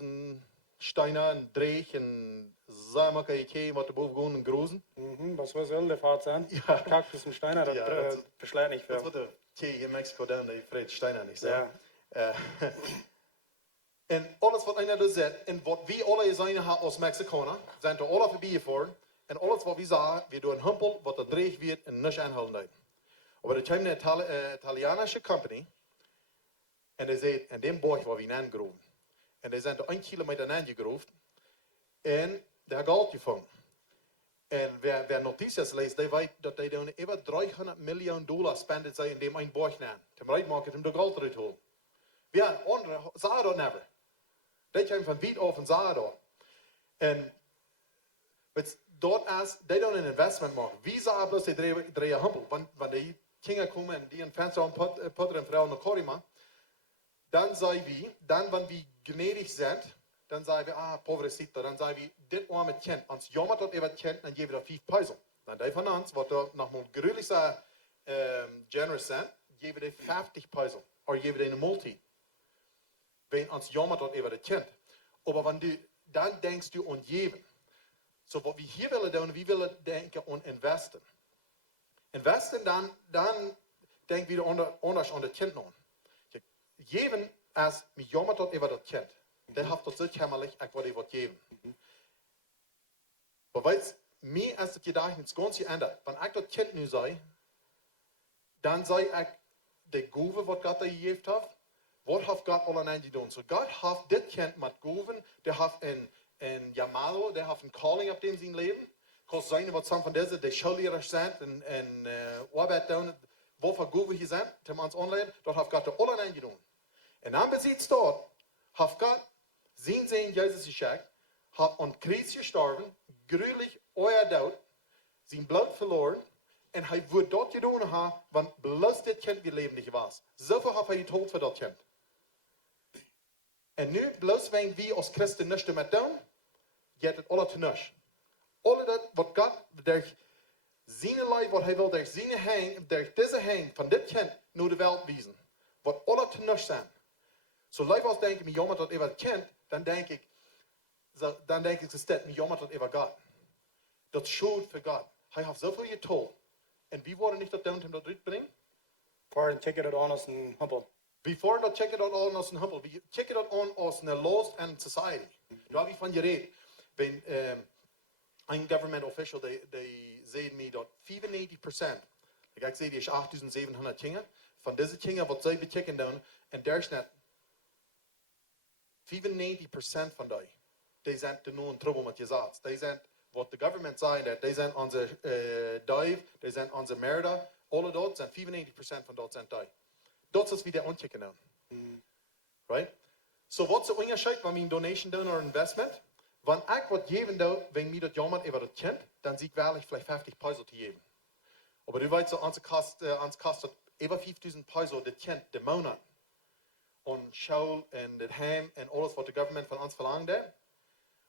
Steiner, een dreig, een Samaka, wat de boven een großen. Das was soll der Fahrt sein? Ja. Kaktus und Steiner, das verschleiert nicht viel. Dat wordt de thee in Mexico dan, die vreet Steiner niet zo. Ja. En alles wat einer dus zegt, en wat we alle zijn als Mexicanen, zijn er alle voorbij voor. En alles wat we zeggen, we doen een humpel, wat er dreig wordt en niks aanhouden. Maar er kwam een Italianische company, en die zei, en die borg waar we aangegroeven. En die zijn er 1 kilometer aangegroeven, en daar geld gevangen. En wer notities leest, die weet dat die doen over $300 miljoen spenden zij in dem een borg na. Ten rijtmarkt om de geld eruit te halen. Ja, andere zagen dat never. Die kwamen van wiet af en zagen dat. En dort is, die doen een investment maken. Wie zagen bloos die draaien humpel? Want die kinderen komen en die een venster aan putten en vrouwen naar Korima. Dan zeggen we, wanneer we gnädig zijn, dan zeggen we, pobrecito, dan zeggen we, dit arme kind, als jammer dat even kind, dan geven we dat 5 peso. Dan die van ons, wat er nog maar gruwelijk generous zijn, geven we 50 peso. Of geven we een multi. Wenn ons jammer dat even dat kind. Maar wanneer dan denkst du aan geven. So wat we hier willen doen, we willen denken aan investen. Investen, dan denken we anders aan het kind aan. Geven als mij jammer dat even dat kent. Der heeft dat zo hemmerlich, ik wil je wat geven. Maar weet mij als het gedacht het ganze ändert. Wanneer ik dat kind nu zei, dan zei ik de goede wat God gegeven heeft, wat heeft God allein gedaan? So God heeft dit kind met goven, der heeft een Yamalo, der heeft een calling op dem zijn leven. Kan zijn wat zijn van deze, de schuldigers zijn en arbeid doen, wat voor goven je zijn, te ons aanleiden, dat heeft God allein gedaan. En dan bezit staat, heeft God zijn Jezus geschickt, hat aan kruis gestorben, gruwelijk euer Daut, zijn bloed verloren, en hij wordt dat gedaan hebben, want bloos dit kind weer levendig was. Zoveel heeft hij getold voor dat kind. En nu, bloos wij als christen niks ermee doen, gaat het alle te niks. Alle dat wat God, door zijn lijf, wat hij wil, door zijn heen, door deze heen van dit kind naar de wereld wijzen. Wat alle te niks zijn. Zo lijf als denk ik, mijn jongen dat even kind, dan denk ik, ze staat, mijn jongen dat even God. Dat schuld voor God. Hij heeft zoveel getold. En wie worden niet dat doen hem dat uitbrengen? Voor een checken dat aan als een humpel. Before dat checken dat aan als een humpel. We checken dat aan als een lost and society. Daar heb ik van gereed. Een government official, die zei mij dat 95%, ik zei die is 8700 dingen, van deze dingen wat zij betekenen doen, en daar is net 95% van die zijn te nu in trouble met je zaad. Die zijn, wat de government zei, dat die zijn onze duif, die zijn onze merda, alle dat zijn 95% van dat zijn die. Dat is wie die ontchecken doen. Right? So wat is de onderscheid van mijn donation doen of investment? Wanneer ik wat geven doe, wenn mij dat jammer even dat kent, dan zie ik wellicht vielleicht 50 peso te geven. Maar du weißt, onze kost over 5000 peso dit kent de maand. En school en het heim en alles wat de government van ons verlangt.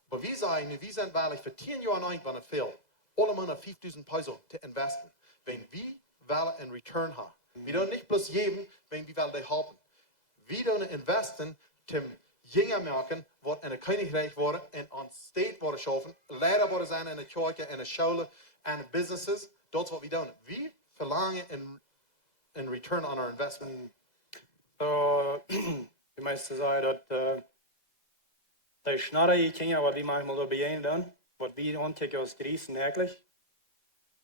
Maar wie zijn, we zijn wellicht voor 10 jaar aan van het veel, alle maanden 5000 peso te investen. Wenn we willen een return hebben. We doen niet plus geven, wenn we willen die helpen. We doen investen te Jünger maken, wat in het koninkrijk worden en aan stad worden schaffen, leider worden zijn in de kerken en de scholen en de businesses. Dat is wat we doen. We verlangen een return on our investment. So, die meisten zeggen dat de schnarre je kinderen wat die manchmal zo bijeen doen, wat we ontdekken als Griesen eigenlijk.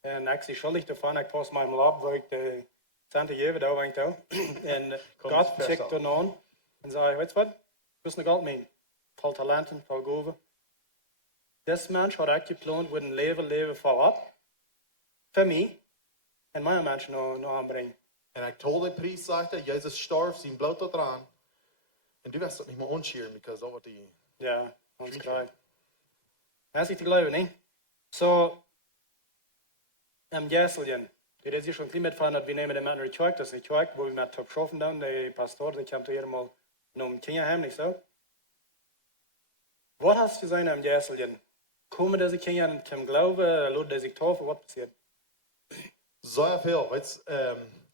En ik zie schuldig ervan, ik pas manchmal op, waar ik de centen geven, daar ben ik toe. En God checkt dan aan en zegt, weet je wat? Dat is nog altijd mijn. Vol talenten, vol goven. Deze mens had ik gepland, wordt een leven volop. Voor mij. En mijn mensen nog aanbrengen. En ik told de priest, sagte, Jezus starf, zijn bloed tot eraan. En du wirst dat niet meer onscheren, because dat wordt die... Ja, ons krijg. Dat is niet te geloven, nee. Zo, Jesseljen. Dit is hier schon klein met van dat we nemen de mensen naar de kerk. Dat is de kerk, waar we met top schoffen doen. De pastoor, die komt hier helemaal naar een kinderheim, niet zo. Wat hast du gezegd, Jesseljen? Komen deze kinderen zum Glauben, laten deze zich taufen, wat passiert? Sehr veel. Weet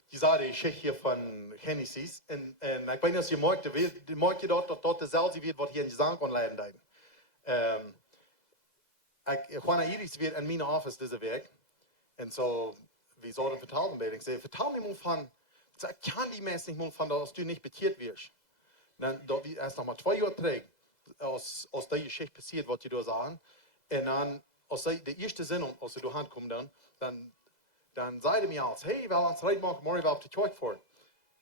je zei de geschichte hier van Genesis. En ik weet niet of je merkt je dat dezelfde wordt wat hier in Gezang kon leiden. Ik ga naar Iris weer in mijn office deze week. En zo, we zouden vertellen bij. Ik zei, vertel me mal van, ik kan die mensen niet mal van, als du niet bekeerd wirst. Dan, dat we erst nog maar 2 jaar terug, als die geschichte passiert, wat je daar sagen. En dan, als de eerste zin, als ze door hand komen dan zei hij mij als, hey, wel ans rijden maken, morgen wel op de kerk voor.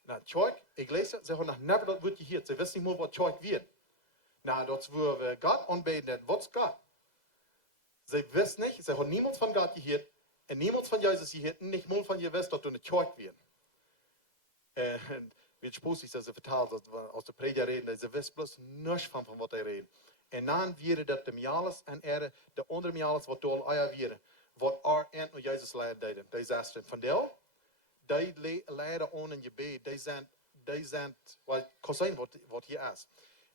Nou, kerk, ik lees het, ze hebben nog never dat woord gehoord. Ze wisten niet meer wat kerk wird. Nou, dat we God aanbeden, wat is God? Ze wisten niet, ze hebben niemand van God gehoord, en niemand van Jezus gehoord, en niet meer van je wist dat du een kerk wird. En wie spoedig ze vertelt, dat we als de prediker reden, ze wist bloß niks van wat hij reden. En dan werden dat de miales en de andere miales wat door eier werden. Wat en Jezus leidde. Die zeiden van deel, die leiden aan een gebed. Die zijn, wel, kan zijn wat hier is.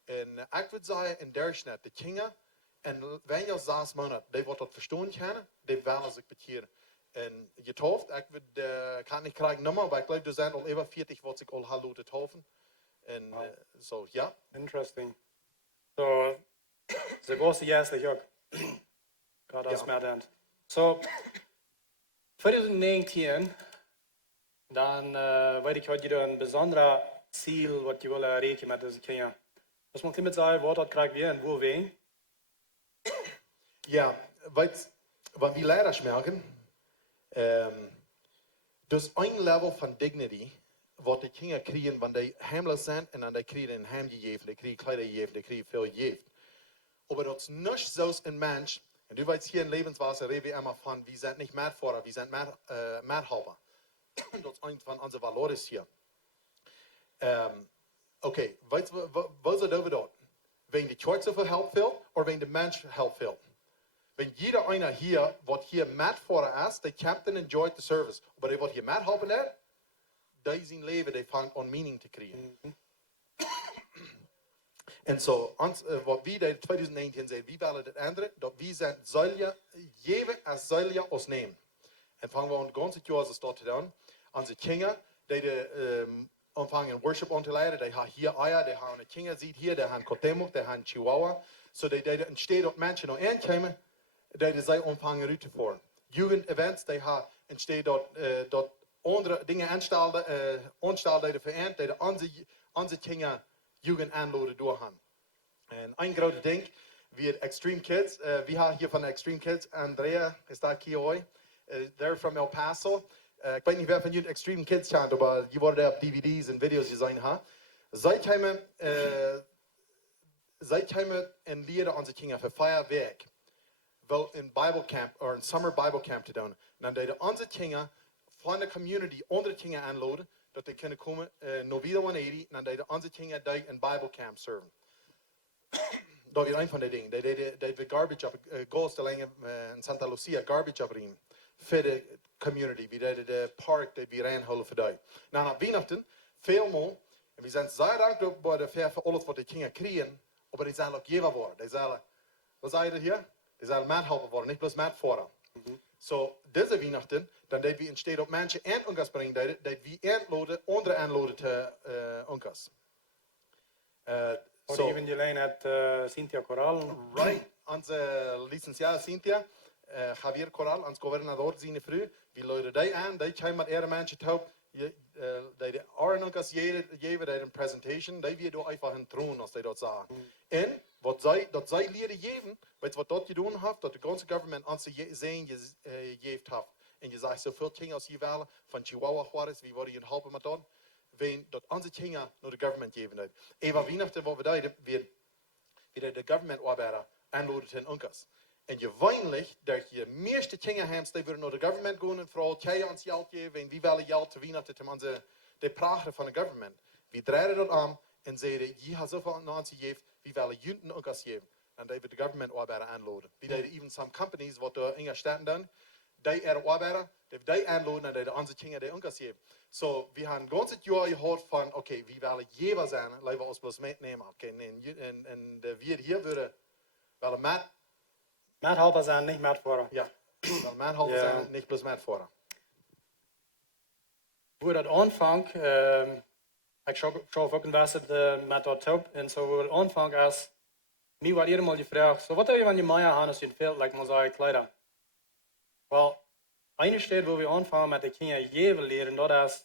En ik wil zeggen, in der Schnitt, de kinderen, en wanneer 6 maanden, die wat dat verstaan kunnen, die willen zich bekeren. En getauft, ik kan niet krijgen nummer, maar ik geloof, er zijn al over 40 wat zich al hallo te taufen. En zo, ja. Interesting. So, ze große jährlich ook. Gerade als mehr dann. So, 2019, dan weet ik wat je een bijzondere Ziel, wat je wil erreichen met deze kinderen. Dus man kan met zeggen, wat dat krijgen we en wo we. Ja, wat wir leider merken, dus een level van dignity, wat de kinderen krijgen wanneer die heimloos zijn en dan die krijgen een heim gegeven, die krijgen kleider gegeven, die krijgen veel gegeven. Aber dat is niet zoals een mens, en du weißt hier in Lebenswasser reden wir immer von, wir sind nicht Mehrfahrer, wir sind Mehrhalber. Dat is een van onze valores hier. Okay, wat is het dort? Wenn die Church zoveel help will, oder wenn der Mensch help will? Wenn jeder einer hier, wat hier Mehrfahrer ist, der captain enjoyed the service, aber der wat hier Mehrhalber hat, der zijn leven, der fängt an Meaning zu kriegen. En zo, wat we in 2019 zeggen, wie willen het ändern, dat we zijn zullen geven als zullen ons nemen. En vangen we aan het ganze jaar zo staat te doen. Onze kinderen, die aanvangen worship aan te leiden, die hebben hier eieren, die hebben een kinder ziet hier, die hebben kotemok, die hebben chihuahua. Zo die entsteht dat mensen nog aankomen, die zij aanvangen uit te voeren. Jugendevents, die hebben entsteht dat andere dingen aanstalden die vereint, die onze kinderen Jugend aanloden doorgaan. En een groot ding, wie Extreme Kids, we hebben hier van Extreme Kids, Andrea is daar hier hoor, they're from El Paso. Ik weet niet wer van jullie Extreme Kids kent, maar je wordt daar op DVD's en video's gezien. Zij komen en leren onze kinderen voor 5 weken wel een Bijbelcamp, of een summer Bijbelcamp te doen. En dan deden onze kinderen van de community andere kinderen aanloden, dat die kunnen komen naar wieder 180 en dan deden onze kinderen die een Bijbelcamp serven. Dat is een van de dingen. Dat we garbage op, goalstellingen in Santa Lucia garbage opbrengen voor de community. We deden de park dat we reinhouden voor die. Nou, na Weihnachten, veel meer, en we zijn zeer dankbaar bij de ver voor alles wat de kinderen krijgen, maar die zullen ook geven worden. Die zullen, wat zei je dat hier? Die zullen methelpen worden, niet bloos metvoeren. So, deze Weihnachten, dan dat we instead op mensen en onkas brengen, dat we aanloden, andere aanloden te onkas. So, even alleen het Cynthia Coral. Right, onze licenciada Cynthia, Javier Coral, ons gobernador, zijn vrouw, we leiden die aan, die komen met andere mensen te helpen. Die are onkas geven, die een presentation, die we door einfach een troon, als die dat zeggen. En, dat zij leren geven, weet wat dat gedaan heeft, dat de ganze government ons zijn gegeven heeft. En je zegt zoveel dingen als je willen, van Chihuahua Juarez, wie worden je helpen met dat? Wenn dat onze dingen naar de government geven heeft. Even Weihnachten wat we deden, we de government arbeiden aanloden ten onkas. En je weinlich, dat je meeste dingen hebt, die worden naar de government gaan en vooral jij ons geld geven, en wie willen geld te Weihnachten ten onze, de praten van de government. We draaien dat aan en zeiden, je hebt zoveel aan ons gegeven, wie willen junten onkas geven. En die we de government arbeiden aanloden. We deden even some companies, wat in Engelse staten doen, die arbeiden, die aanloden en die onze dingen die onkas geven. So, we hebben een ganze jaar gehoord van, oké, wie willen geven zijn, laten we ons bloos meenemen. Okay, en de wir hier willen Methelpen zijn, niet metvoeren. ja, wel methelpen zijn, niet bloos metvoeren. Hoe dat aanvangt, ik schaf ook een wedstrijd met dat top, en zo hoe het aanvangt is, mij wordt iedereen gevraagd, so wat heb je van je meier aan als je het veld, like man zei, kleider? Wel, eine stad waar we aanvangen met de kinderen geven leren, dat is,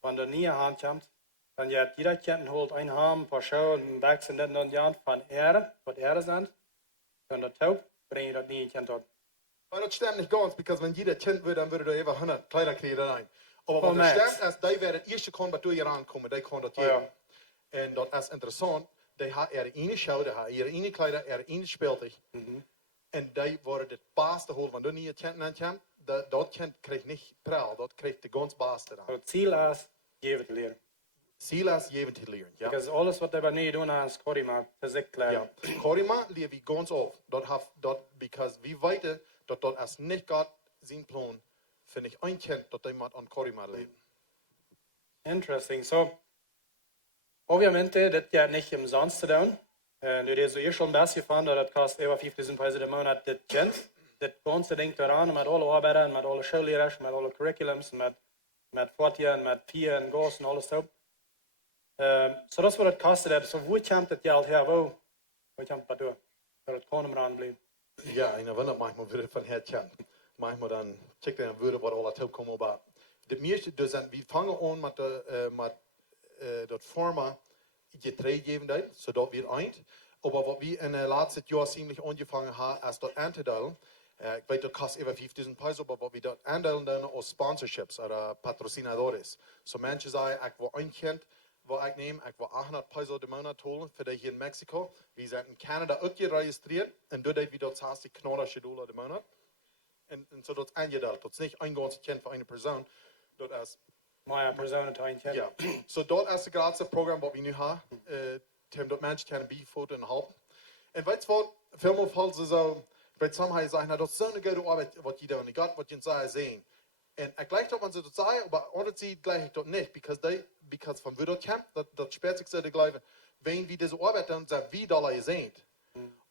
wanneer er niet een hand komt, dan je hebt jeder kind holt een ham, een paar schouw, een bek en dat en dat van erde, wat erde zijn, van dat top, breng je dat niet kind op. Maar dat stemt niet ganz, because wenn jeder Kind würde, dann würde er even 100 Kleider kriegen rein. Aber was das stimmt, ist, die werden het eerste kon wat door je aankomen, die kon dat geben. En dat is interessant, die hat eine Schau, die hat ihre Kleider, eine speeltuig. En die worden het beste holen, want wanneer je Kind aankomt, dat Kind krijgt niet praal, dat krijgt de ganz beste dan. Het ziel is, geven te leren. Ziel is geven te leren, ja. Because alles wat we nu doen is korima, fysiek kleider. Ja, korima leren we ganz auf. Because we weten dat is niet God zijn plan, vind ik een kind dat hij moet aan korima leven. Interesting. So, obviamente, dit gaat niet umsonst te doen. En nu is er schon best gevonden, dat kost over 5000 pesos de maand dit kind. Dit ganze ding eraan met alle arbeiders, met alle schoolleiders, met alle curriculums, met fortje en met vier en goals en alles op. So dat is wat het kostet. So, hoe komt het geld her? Hoe komt het door? Dat het kon eraan blijven. Ja, en dan wundert manchmal wieder von her Kind. Manchmal dann checkt er würde, was alles hochkommen, aber das meiste, wir fangen an mit dat Forma getreden haben, zodat wir eint. Aber was wir in den letzten Jahren ziemlich angefangen haben, als dort anzuteilen, ich weiß, das kostet über 5.000 Peso, aber was wir dort anteilen, dann aus Sponsorships oder Patrocinadores. So Menschen sagen, ich will ein Kind, was ich nehme, ich will 800 Peso im Monat holen für die hier in Mexiko. Wir sind in Kanada auch geregistriert und dort haben wir dort 60 knaller Dollar im Monat. Und so das ist eingeteilt. Das ist nicht ein ganzes Kind für eine Person. Das ist Meine Person ein Kind. ja, so dort ist das ganze Programm, das wir nu haben, dort Menschen können beifoten und helfen. Und weißt du was, vielmal falls so, bei Zusammenhang sagen, das ist so eine gute Arbeit, was die da und Gott, was die uns sehen. Und ich gleich dort, wenn sie das sagen, aber andere sie gleich dort nicht, because von wo dort kommt, das sperrt sich so gleich, wenn wir diese Arbeit dann sagen, wie Dollar ihr seht.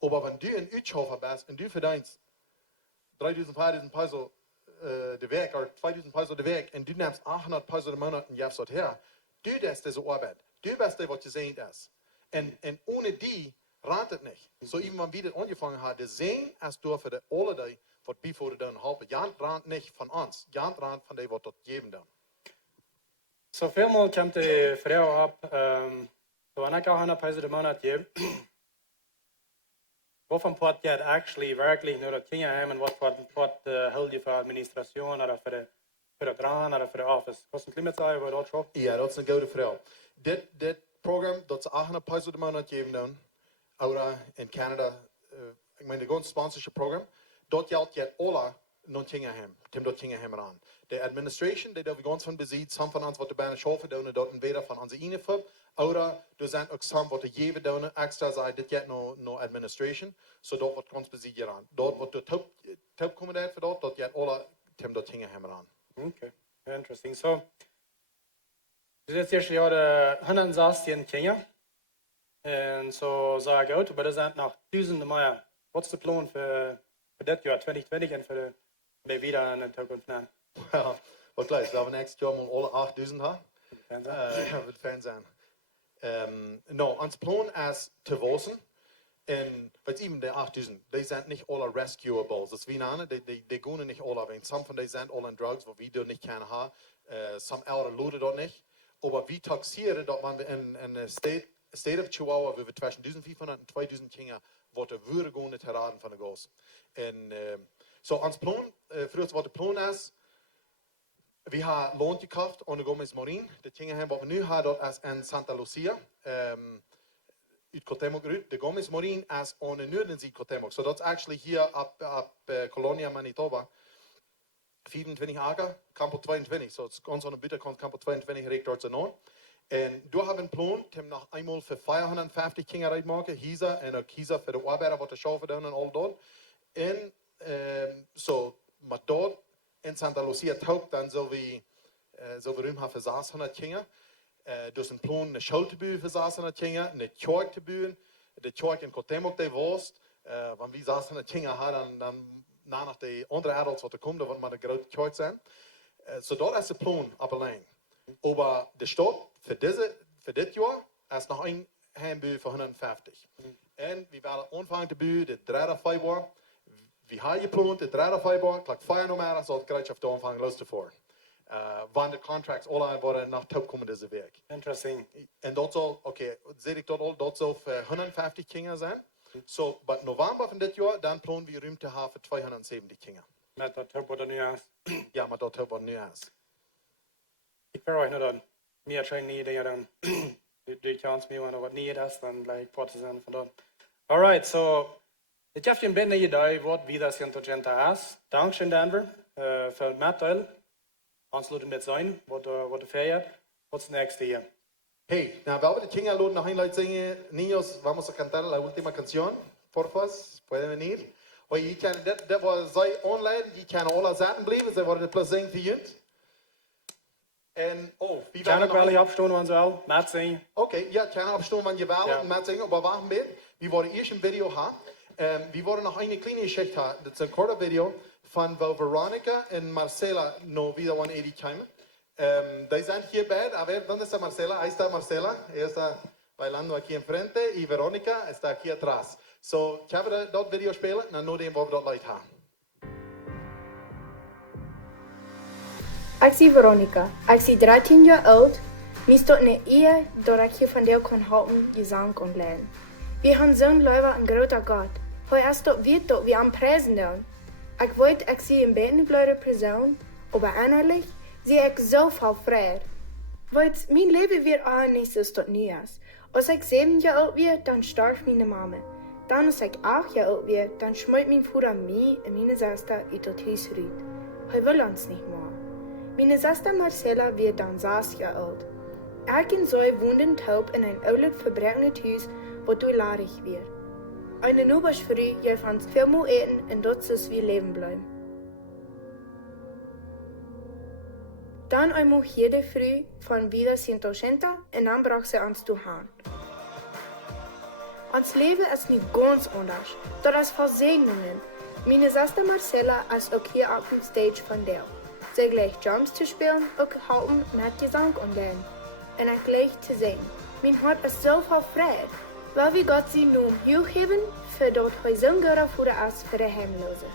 Aber wenn du in Utschhofer bist und du verdienst 3.000, 4.000 Peso de Weg, oder 2.000 Peso de Weg, und du nimmst 800 Peso im Monat und gibst dort her, du das diese Arbeit, du bist der, was gesehen ist. Und ohne die rant es nicht. So eben, wenn wir das angefangen haben, das sehen, als du für die alle die, was bevor dann helfen. Jan rant nicht von uns, Jan rant von dem, was dort geben dann. So vielmal kommt die Frau ab, so wenn ich auch 100 Peso im Monat gebe, wovon Port geht actually wirklich nur das Kinder haben und was Port hält die für Administration oder für das Dran oder für das Office? Kannst du ein bisschen sagen, über das schon? Ja, das ist eine gute Frage. Das Programm, das 800 Peso im Monat geben dann, oder in Kanada, ich meine, das ganze Sponsorship Programm, dort gilt jetzt alle non Kinder haben, dem dort Kinder haben ran. Die Administration, die wir ganz von besieht, some von uns, was die Beine schaffen, die dort entweder von uns inneführen, oder du sind auch some, was die jede Donne extra sagt, das geht no Administration, so dort wird ganz besieht ran. Dort wird der Top kommen für dort geht alle, dem dort Kinder haben ran. Okay, very interesting. So, das ist jetzt ja 116 Kinder. Und so sage ich gut, aber das sind noch Tausende mehr. Was ist der Plan für das Jahr 2020 und für die wieder in der Zukunft? Ja, wat gleich, wir nächstes Jahr mal alle 8.000 haben. Wird Fernsehen. No, ons Plan ist zu wachsen. Und was eben die 8.000, die sind nicht alle rescuables. Das ist wie eine, die gehen nicht alle weg. Some von denen sind alle in Drugs, wo wir dort nicht kennen haben. Some ältere Leute dort nicht. Aber wir taxieren, dort waren wir in der State of Chihuahua, wo wir zwischen 1.500 und 2.000 Kinder, wo die Würde gehen nicht herraten von der Gas. Und so, ons Plan, früher was der Plan ist, wir haben Land gekauft und gehen mit Morin. Die Kinder haben, was wir nu haben, dort ist in Santa Lucia. Uit Cotemoc uit. De Gomez Morin is on the northern side Cotemoc. So that's actually here up Colonia, Manitoba. 24 acre, Campo 22. So it's ganz on the bitter Campo 22 hectare zu non. En du haben een plan, tem nog eenmaal voor 450 Kinder uitmaken. Hier en ook hier voor de arbeiders wat de schaffen doen en al dat. En so, maar dort in Santa Lucia taugt, dan zullen we ruim hebben voor 600 Kinder. Dus een plan, een school te bouwen voor 600 Kinder, een kerk te bouwen. De kerk in Cotemoc die was. Want wie 600 Kinder hadden, dan na de andere adults wat er komen, dan wordt maar een grote kerk zijn. So dat is de plan op alleen. Aber de stad voor dit jaar is nog een heimbuur voor 150. En we willen aanvangen te bouwen de 3 of 5 jaar. We hebben gepland de 3 of 5 jaar, kijk 4 nummer, zo krijg je op de aanvang los te voor. Wanneer de contracts alle worden naar top komen deze week. Interesting. En dat zal, oké, zeg ik dat al, dat zal voor 150 Kinder zijn. So, but november van dit jaar, dan plannen we ruimte hebben voor 270 Kinder. Met dat top wat er nu is. Ja, maar dat wat nu is. Ik verwacht nog dan meer zijn niet dat je dan de kans mee wanneer wat niet is, dan blijf ik wat te zijn van dat. Alright, so ik heb een beetje idee wat wie dat intelligente is. Dankzij Denver voor het meddeel. Aansluiten met zijn, wat de feiert. What's next hier? Hey, na, vamos de Kinder laden nach Leute singen. Niños, vamos a cantar la última canción. Porfas, pueden venir. Oye, je kan, dat was zij online, je kan alle zaten blijven, ze worden plus zingen voor jullie. En, oh, wie kan ook wel hier opstaan, want ze wel, met zingen. Oké, ja, kan opstaan, want je wel, ja. met zingen, maar wacht een beetje. We worden eerst een video hebben. We worden nog een kleine geschichte hebben. Dat is een korte video van Veronica en Marcela nog wieder one 80 komen. Die zijn hierbij. A ver, ¿dónde está Marcela? Ahí está Marcela. Ella está bailando aquí enfrente. Y Verónica está aquí atrás. So, ik heb dat video spelen en dan nodig we dat light hebben. Ik zie Veronica. Ik zie 13 jaar oud. Mis tot ne eer dat ik je van jou kon helpen je zang kon leren. We hebben zo'n leuwe en grote God. Hij is tot weet dat we aan prijzen doen. Ik weet, ik zie een betenblauwe persoon, maar innerlijk zie ik zoveel vrede. Want mijn leven weer aan niet zo tot nu is. Als ik 7 jaar oud weer, dan starft mijn mama. Dan als ik 8 jaar oud weer, dan schmijt mijn vader mij en mijn zuster uit het huis uit. Hij wil ons niet meer. Mijn zuster Marcella weer dan 6 jaar oud. Ik en zij woonden taub in een ouderlijk verbruikend huis, wat toelarig weer. Eine nubers früh geef ons veel moe eten en dat zoals we leven blijven. Dan eenmaal jede früh van wieder Sintocenta en dan bracht ze ons toe gaan. Ons leven is niet ganz anders, dat is vol zegeningen. Mijn zuster Marcella is ook hier op de stage van deel. Zij gleich drums te spelen, ook helpen met gezang online. En ik gleich te zingen. Mijn hart is zo vol vrede. Weil wir Gott sie nun geven, für dort hij zo'n goede voeder is voor de heimloze.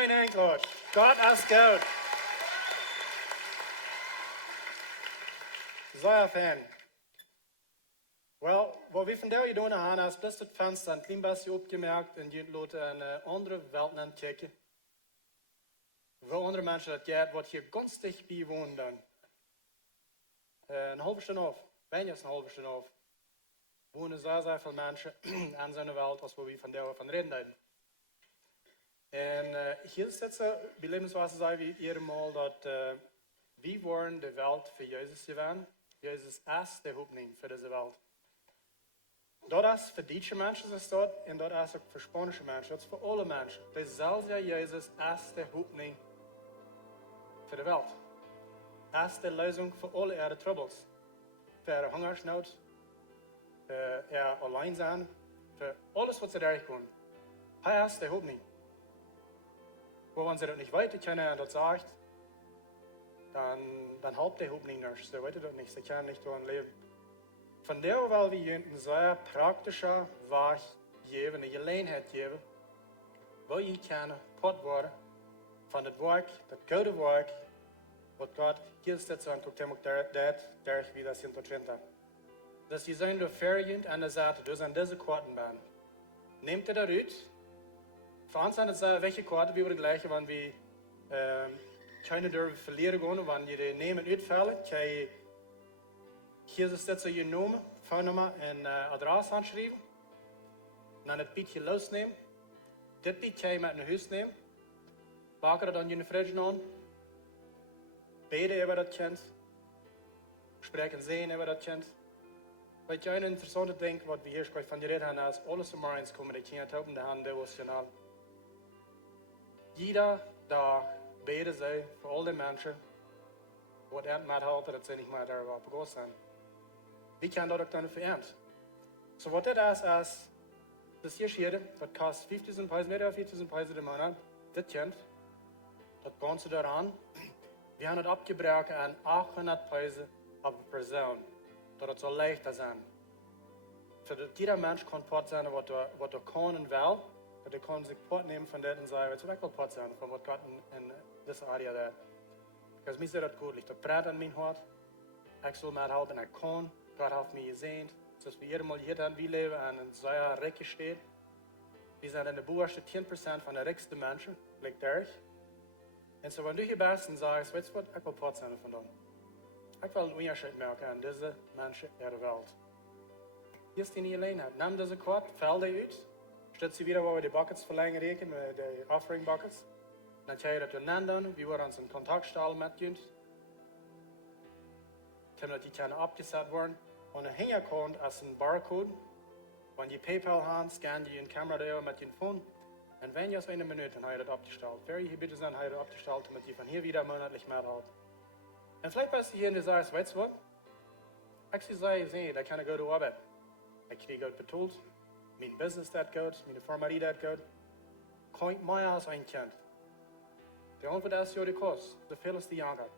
een enkelt. God is goed. Zeer fijn. Wel, wat we vandaag gedaan hebben, is best het venster een klein beetje opgemerkt en je laat een andere welt aan kijken. Voor andere mensen dat gaat, wat hier ganz dicht bij wonen dan. Een halve stunde af, bijna een halve stunde af. Wonen sehr veel mensen aan zijn welt, als we vandaag van reden hebben. En hier zit ze, bij Lebenswasser zei we eenmaal dat we worden de wereld voor Jezus gegaan. Jezus is de hoopning voor deze wereld. Dat is voor Duitse mensen is dat, en dat is ook voor Spanische mensen, dat is voor alle mensen. Dezelfde Jezus is de hoopning voor de wereld. Is de lösung voor alle ihre troubles. Voor hongersnood, voor ihr allein zijn, voor alles wat ze daar kunnen. Hij is de hoopning. Maar wenn sie das nicht weiter kennen und das sagt, dann helpt die Hoffnung nicht. Sie weiter das nicht, sie können nicht daran leben. Von der weil wir ein sehr praktischer Weg geben, eine Gelegenheit geben, wo ihr kann pot worden von dem Werk, das gute Werk, was Gott hier steht, und guckt ihm auch dadurch, wie das hintertrennt hat. Dass die sind durch Ferien an der Seite, durch an diese Kartenbahn. Nehmt ihr das aus? Für uns sind es welche Karten wie wir gleiche, wenn wir keine dürfen verlieren gehen, wenn die nehmen uitvallen, hier ist das so je Name, Phonennummer und Adresse anschreiben, dann das Bietje losnehmen, das Bietje mit nach Hause nehmen, backen das dann in die Fridge an, beten über das Kind, sprechen sehen über das Kind. Weil ich eine interessante Ding, was wir hier von dir reden haben, ist, alles im Marines kommunizieren, haben der Hand devotional. Jeder Tag beten sie für all die Menschen, die mithelfen, dass sie nicht mehr darüber begonnen sind. Wie kann das auch dann verändern? So, was das ist, das hier steht, das kostet 5000 Peso, nicht 5000 Peso im Monat, das Kind, das Ganze daran, wir haben das abgebrochen an 800 Peso auf eine Person, dass es so leichter sein. Für jeder Mensch kann Port sein, was er kann und will. Dat ik kan zich pot nemen van dit en zeggen, weet je wat ik wil pot zijn van wat God in deze area deed. Because mij is dat goed, ligt dat praat aan mijn hart. Ik zal mij helpen, ik kan. God heeft mij gezien. Zoals we ieder hier dan wie leven aan een zeer rijke steed. We zijn in de boerste 10% van de rijkste mensen, ligt daar. En zo, wanneer je best en zegt, weet je wat, ik wil pot zijn van dan. Ik wil een onderscheid maken aan deze mensen in de wereld. Hier is die niet alleen. Neem deze kwart, vel die uit. Stel sie wieder, wo wir die Buckets verlängern, die Offering Buckets. Dann kann ich das einander, wie wir uns in Kontakt stellen mit uns. Damit die können abgesetzt werden. Und ein Hintergrund ist ein Barcode. Wenn die PayPal haben, scannen die in die Kamera da mit dem Phone. Und wenn ihr es eine Minute, dann habe ich das abgestellt. Wer hier bitte sein, habe ich das abgestellt, damit die von hier wieder monatlich mehr haben. Und vielleicht bist du hier und du sagst, weißt du was? Ich sehe, da kann ich gute Arbeit. Ich kriege Geld betont. Mijn business dat goed, mijn farmerie dat goed. Kan ik mij als een kind? De antwoord is ja, de kost. Zoveel als die jager.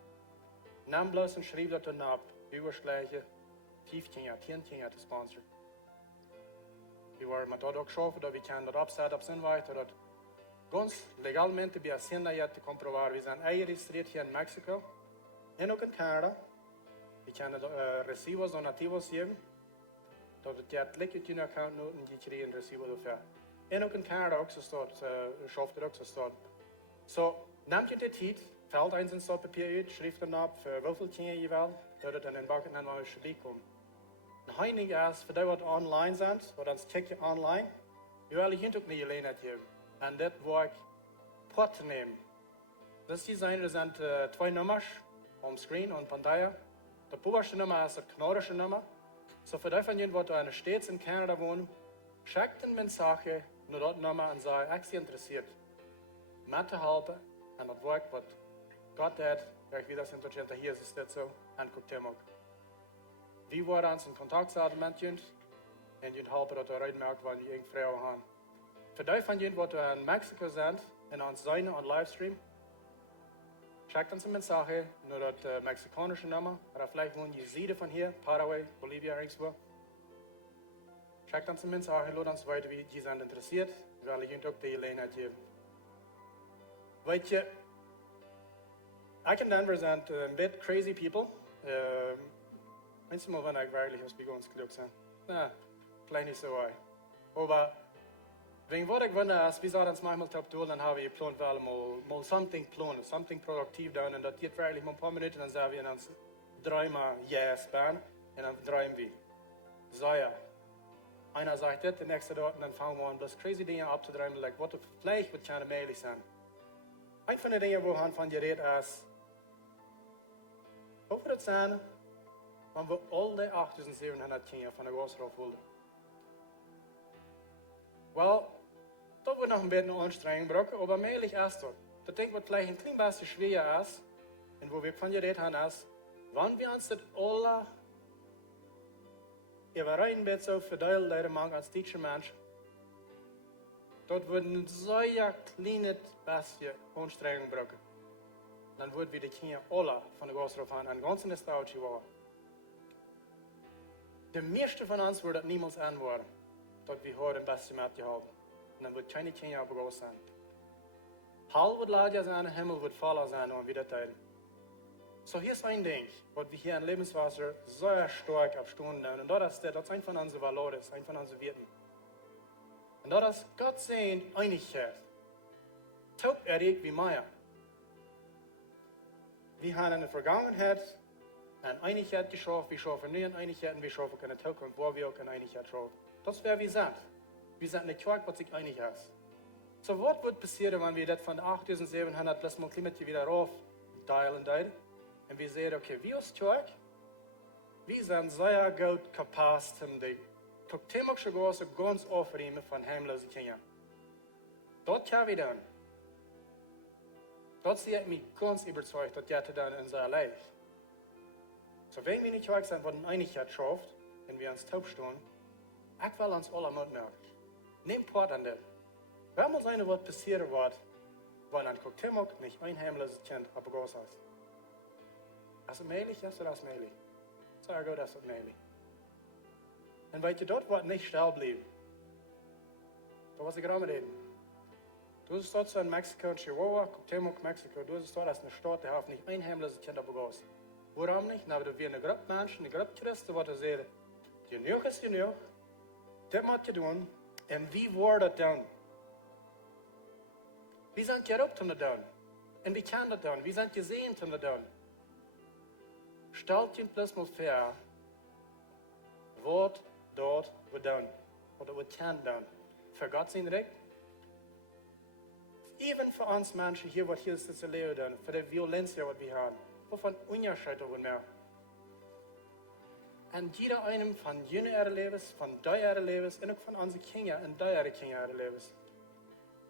Neem bloos en schrijf dat dan op. Überschläge, 15 jaar, 10 jaar te sponsoren. We worden met dat ook schaffen, dat we kunnen dat opzetten op zijn wijze, dat ganz legalmente bij Hacienda te comproberen. We zijn geregistreerd hier in Mexico en ook in Canada. We kunnen recibos donativos geven. Dat het gaat lekker in je account noten en je krijgt een recibo ervoor. En ook in Canada ook zo staat, schafft het ook zo staat. Zo, neem je de tijd, veld eens een stap papier uit, schrijf dan op voor hoeveel dingen je wil, dat het in een bakken en dan alsjeblieft komt. En heinig is, voor die wat online zijn, wat dan kijk je online, je wil je ook niet alleen het geven. En dit wil ik pot te nemen. Dus die zijn, er zijn twee nummers, op screen en pantalla. De bovenste nummer is het kanarische nummer. So für die von Ihnen, die in den States in Kanada wohnen, schickt eine Mensage nur dort nochmal und sagt, ich bin interessiert, mir zu helfen an das Werk, was Gott hat, wie das interessiert, hier ist es nicht so, und guckt ihm auch. Wir wollen uns in Kontakt setzen mit Ihnen und Ihnen helfen, dass ihr reinmerkt, wenn ihr irgendeine Frau haben. Für die von Ihnen, die in Mexiko sind, in uns sein und Livestream, schickt uns eine Mensage, nur das mexikanische Nummer, oder vielleicht wohnen die Süden von hier, Paraguay, Bolivia, irgendwo. Schickt uns eine Mensage, lasst uns weiter, wie die sind interessiert, weil ich ihnen auch die Gelegenheit geben. Weet je, ik en Denver zijn een bit crazy people. Manchmal, wenn ich wirklich aus bei uns klug sind. Na, vielleicht nicht so weit. Aber wenn was ich wundere, ist, wie soll das manchmal top tun, dann habe ich geplant, weil mal something planen, something produktiv tun, und das geht wirklich mal ein paar Minuten, dann sagen wir uns dreimal yes, und dann drehen wir. So ja. Einer sagt das, der nächste dort, und dann fangen wir an, bloß crazy Dinge abzudrehen, like, was vielleicht wird keine möglich sein. Ein von den Dingen, wo han von geredet ist, over het zijn, wenn wir alle 8700 Kinder von der Großrauf wollten. Well, das wird noch ein bisschen anstrengend, aber möglich ist das. Das Ding, was vielleicht ein klein bisschen schwer ist, und wo wir von geredet haben, ist, wenn wir uns das alle über ein bisschen so verteilt machen als deutsche Menschen, dort würden so ein kleines bisschen Anstrengung brauchen. Dann würden wir die Kinder alle von der Großrauf haben, ein ganzes Nostalgie war. De meeste van ons wordt dat niemals aanwaren, dat we horen een beste met gehouden. En dan wordt keine Kinder abgegossen zijn. Hal wordt lager zijn, Himmel wordt voller zijn om wieder teilen. So hier ist ein Ding, was wir hier in Lebenswasser sehr stark abstunden. Und das ist ein von unseren Valores, ein von unseren Werten. Und das ist Gott sehen Einigkeit. Taub erik wie Meier. Wir haben in der Vergangenheit eine Einigkeit geschaffen, wir schaffen nie eine Einigkeit und wir schaffen keine Zukunft, wo wir auch eine Einigkeit schaffen. Das wäre wie sind. Wir sind eine Kirche, was sich einig ist. So was wird passieren, wenn wir das von 8700 plus mal Klimatie wieder rauf teilen und wir sehen, okay, wir als Kirche, wir sind sehr gut kapaz, um die thematische große ganz aufnehmen von heimlosen Kindern. Das können wir dann. Das hat mich ganz überzeugt, dass das dann in unser Leben. So, wenn wir nicht Kirche sind, was eine Einigkeit schafft, wenn wir uns taub stehen, ich will uns alle mitnehmen. Nehmt Part an das. Wer muss sein, was passieren wird, wenn ein Koktemok nicht ein heimloses Kind abgegossen ist? Ist das möglich? Ist das möglich? Sag Gott, das ist möglich. Und weil ihr dort wird nicht still bleiben. Da was ich gerade reden. Du bist dort so in Mexiko, in Chihuahua, Koktemok, Mexiko, du bist dort als eine Stadt, der hat nicht ein heimloses Kind abgegossen. Warum nicht? Na, wir eine Gruppe Menschen, eine Gruppe Christen, die sagen, genug ist genug, das muss je doen, und wie wordt dat dan? Wir sind geroepen om dat te doen. En wie kan dat doen? Wir sind gezegend om dat te doen. Stelt je plus mal vor, wat dort we doen, oder we kan doen. Für Gott sein Recht. Even für uns Menschen hier, was hier ist zu leben, für die Violenz, die wir haben, wovon unjascheet over mehr. Und jeder einem von jenen Lebens, von deinen Lebens, und auch von unseren Kindern und deinen Kindern Lebens.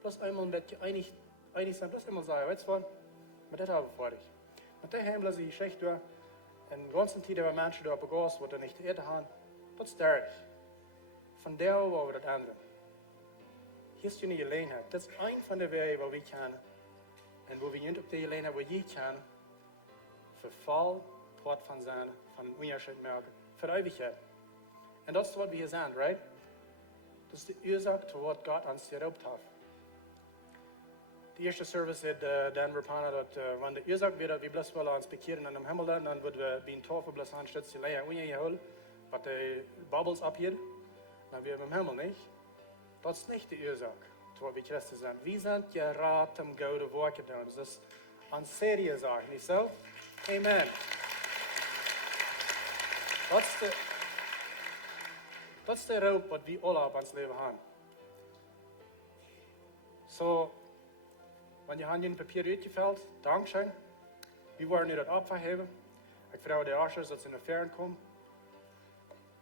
Bloß einmal mit einig sein, bloß einmal sagen, weißt du, mit das habe ich vor dich. Mit der heimlose Geschichte, und ganzen Zeit über Menschen, die begossen wurden, nicht die Erde haben, das ist der. Von der wo wir das andere. Hier ist eine Gelegenheit. Das ist ein von den Wegen, wo wir können, und wo wir nicht auf die Gelegenheit, wo je können, für Fall, Port von sein, von Unjascheet merken. Für die Ewigkeit. Und das ist, was wir hier sind, right? Das ist die Ursache, zu was Gott uns gerobt hat. Die erste Service hat Denver Pana, dass wenn die Ursache wird, wir bloß wollen uns bekehren in dem Himmel, dann würden wir bei den Tafel bloß anstatt die Leia ungeholt, was die Bubbles abhielt, dann wir im Himmel nicht. Das ist nicht die Ursache, zu was wir Christen sind. Wir sind geraten, um goode Woakj zu tun. Das ist eine Serie Sache, nicht so? Amen. Dat is de roep wat we alle op ons leven hebben. So, wenn je hand in papier uitgevuld, dankzij. We worden nu dat opgeheven. Ik vraag de ushers dat ze naar fern komen.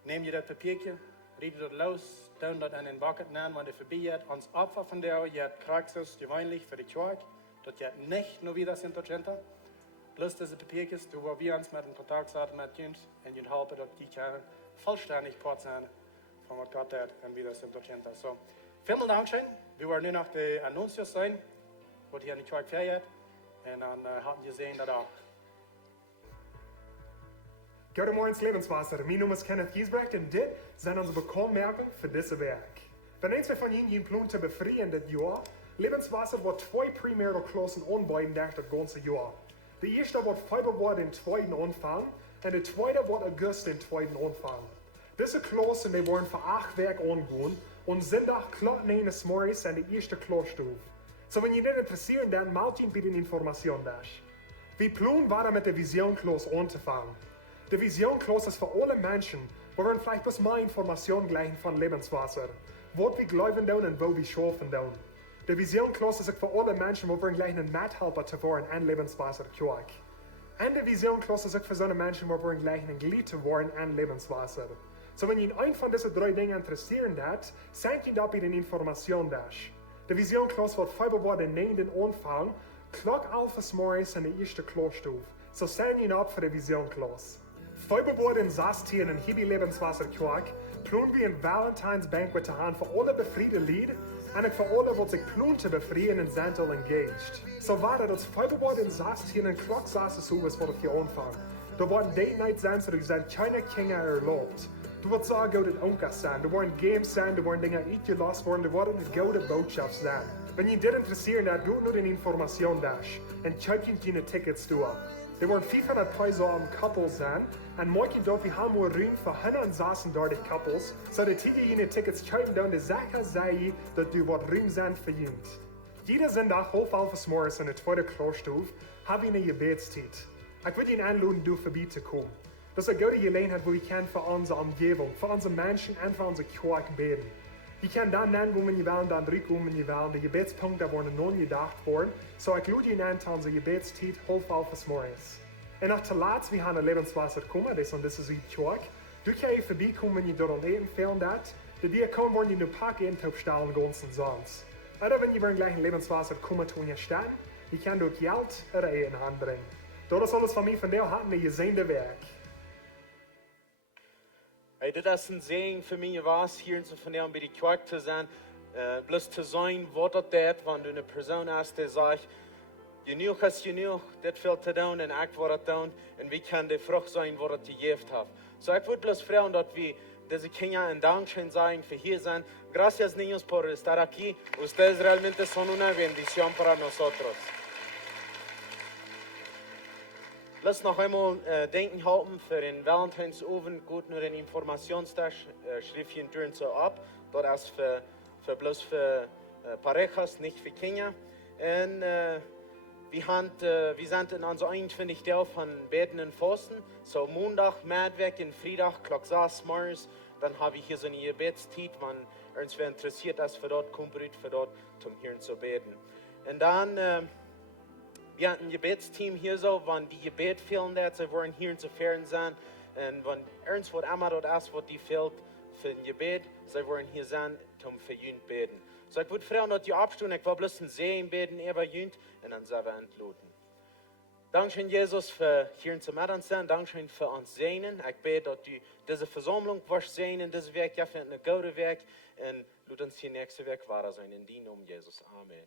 Neem je dat papiertje, ried dat los, down dat in een bucket nemen, wanneer je voorbij gaat. Ons opfer van jou, je krijgt het gewöhnlich voor de kerk. Dat je niet nur wieder sind hinter. Plus diese Papiertjes, wo wir uns mit in Kontakt hatten mit Kind und ihnen helfen, dass die können vollständig Part sein von was Gott hat und wie das sind dort hinter. So, vielen Dank schön. Wir wollen nur noch die Annuncios sein, wo die an die Kirche feiert. Und dann haben wir sehen, dass auch. Goede morgens Lebenswasser. Mijn naam is Kenneth Giesbrecht en dit zijn onze bekommerken voor deze werk. Wenn eins von Ihnen einen Plan zu befrieden das Jahr, Lebenswasser wordt twee primaire klassen aanbieden durch das ganze Jahr. De eerste wordt Februar den tweeden aanvangen en de tweede wordt August den tweeden aanvangen. Deze klassen die worden voor 8 weken aangaan en zondag klok 9 's morgens aan de eerste klasstoel. So wenn je dit interessiert, dan meld je bij de informationsdash. We plannen waren met de Visionklas anzufangen. De Visionklas ist für alle Menschen, wo wir vielleicht bloß mehr Informationen gleichen von Lebenswasser. Was wir glauben tun und wo wir schaffen tun. De Visionklas ist für alle Menschen, wo wir gleich einen Mithelfer zu werden an Lebenswasser Kirk. Und de Visionklas ist für so eine Menschen, wo wir gleich ein Glied zu werden an Lebenswasser. So wenn ihr ein von diesen 3 Dingen interessieren hat, seid ihr da bei den Informationsdash. De Visionklas wird Februar den 9. anfangen, klok 11 's morgens in de eerste klasstoel. So sign je op voor de Visionklas. Februar den 16. in Hibi Lebenswasser Kirk planen wir ein Valentine's Banquet zu haben für alle befriede Lieder und auch für alle, die sich planen zu befrieden und sind all engaged. So war das Februar den 16. in klok 6 Uhr, was wir hier anfangen. Da werden Date Night sein, so da sind keine Kinder erlaubt. Du wirst sagen, goede Onkas sein, da werden Games sein, da werden Dinge uitgelassen worden, da werden eine goede Botschaft sein. Wenn ihr dit interessiert, dann geht nur den Informationsdash und checkt die Tickets durch. Da werden 500 Preise am Couple sein und morgen dort wir haben wir Raum für 136 Couples, so dass die Tickets checken dann die Sache sei, dass du wird Raum sein für jeden. Jeder Sonntag, halb 11 's morgens in der zweiten Klassenstufe, haben wir eine Gebetszeit. Ich würde Ihnen einladen, durch vorbeizukommen. Das ist eine gute Gelegenheit, wo wir können für unsere Umgebung, für unsere Menschen und für unsere Kirche beten. Wir können dann nennen, wo wir wollen, dann reinkommen, wenn wir wollen. Die Gebetspunkte wurden noch gedacht worden. So ich lade Ihnen ein, zu unserer Gebetszeit, halb 11 's morgens. Und nach zuletzt, wir haben ein Lebenswasser gekommen, das ist unsere Kirche. Du kannst vorbeikommen, wenn ihr dort an fehlen habt. Die dir kommen, wollen die nur Packen in Taubstellen ganzen sonst. Oder wenn ihr gleich ein Lebenswasser kommen, tun ihr stehen, ihr könnt dort Geld oder in Hand bringen. Das ist alles von mir, von der hatten wir gesehene Werk. Hey, das ist ein Segen für mich, was hier so von der bei der Kirche zu sein, bloß zu sein, was das ist, wenn du eine Person hast, die sagt, genug ist genug, das fehlt zu tun und ich will das tun und wie kann die Frucht sein, was das gegeben hat. So ich würde bloß fragen, dass wir diese Kinder ein Dankeschön sagen für hier sein. Gracias niños por estar aquí. Ustedes realmente son una bendición para nosotros. Lass noch einmal denken halten für den Valentinsabend, gut nur den Informationstag, Schriftchen tun so ab. Das ist für bloß für Parejas, nicht für Kinder. Und wir sind in unserer 21 Teil von Beten und Fasten. So Montag, Mittwoch und Freitag, klok 6 morgens. Dann habe ich hier so eine Gebetszeit, wenn uns wer interessiert ist, für dort kommt, für dort, um hier zu beten. Und dann, wir haben ein Gebetsteam hier so, wenn die Gebet fehlen, sie wollen hier zu fern sein. Und wenn irgendwas immer dort ist, was die fehlt für ein Gebet, sie wollen hier sein, um für ihn beten. So ich würde fragen, dass die Abstunde, ich will bloß ein Sehen beten, über ihn, und dann sind wir entluden. Dankeschön, Jesus, für hier zu Mitten sein. Dankeschön für uns Sehnen. Ich bete, dass du diese Versammlung wirst sehen, diese Weg, ja, für eine gute Weg. Und lass uns hier nächste Weg wahr sein. In deinem Namen, Jesus. Amen.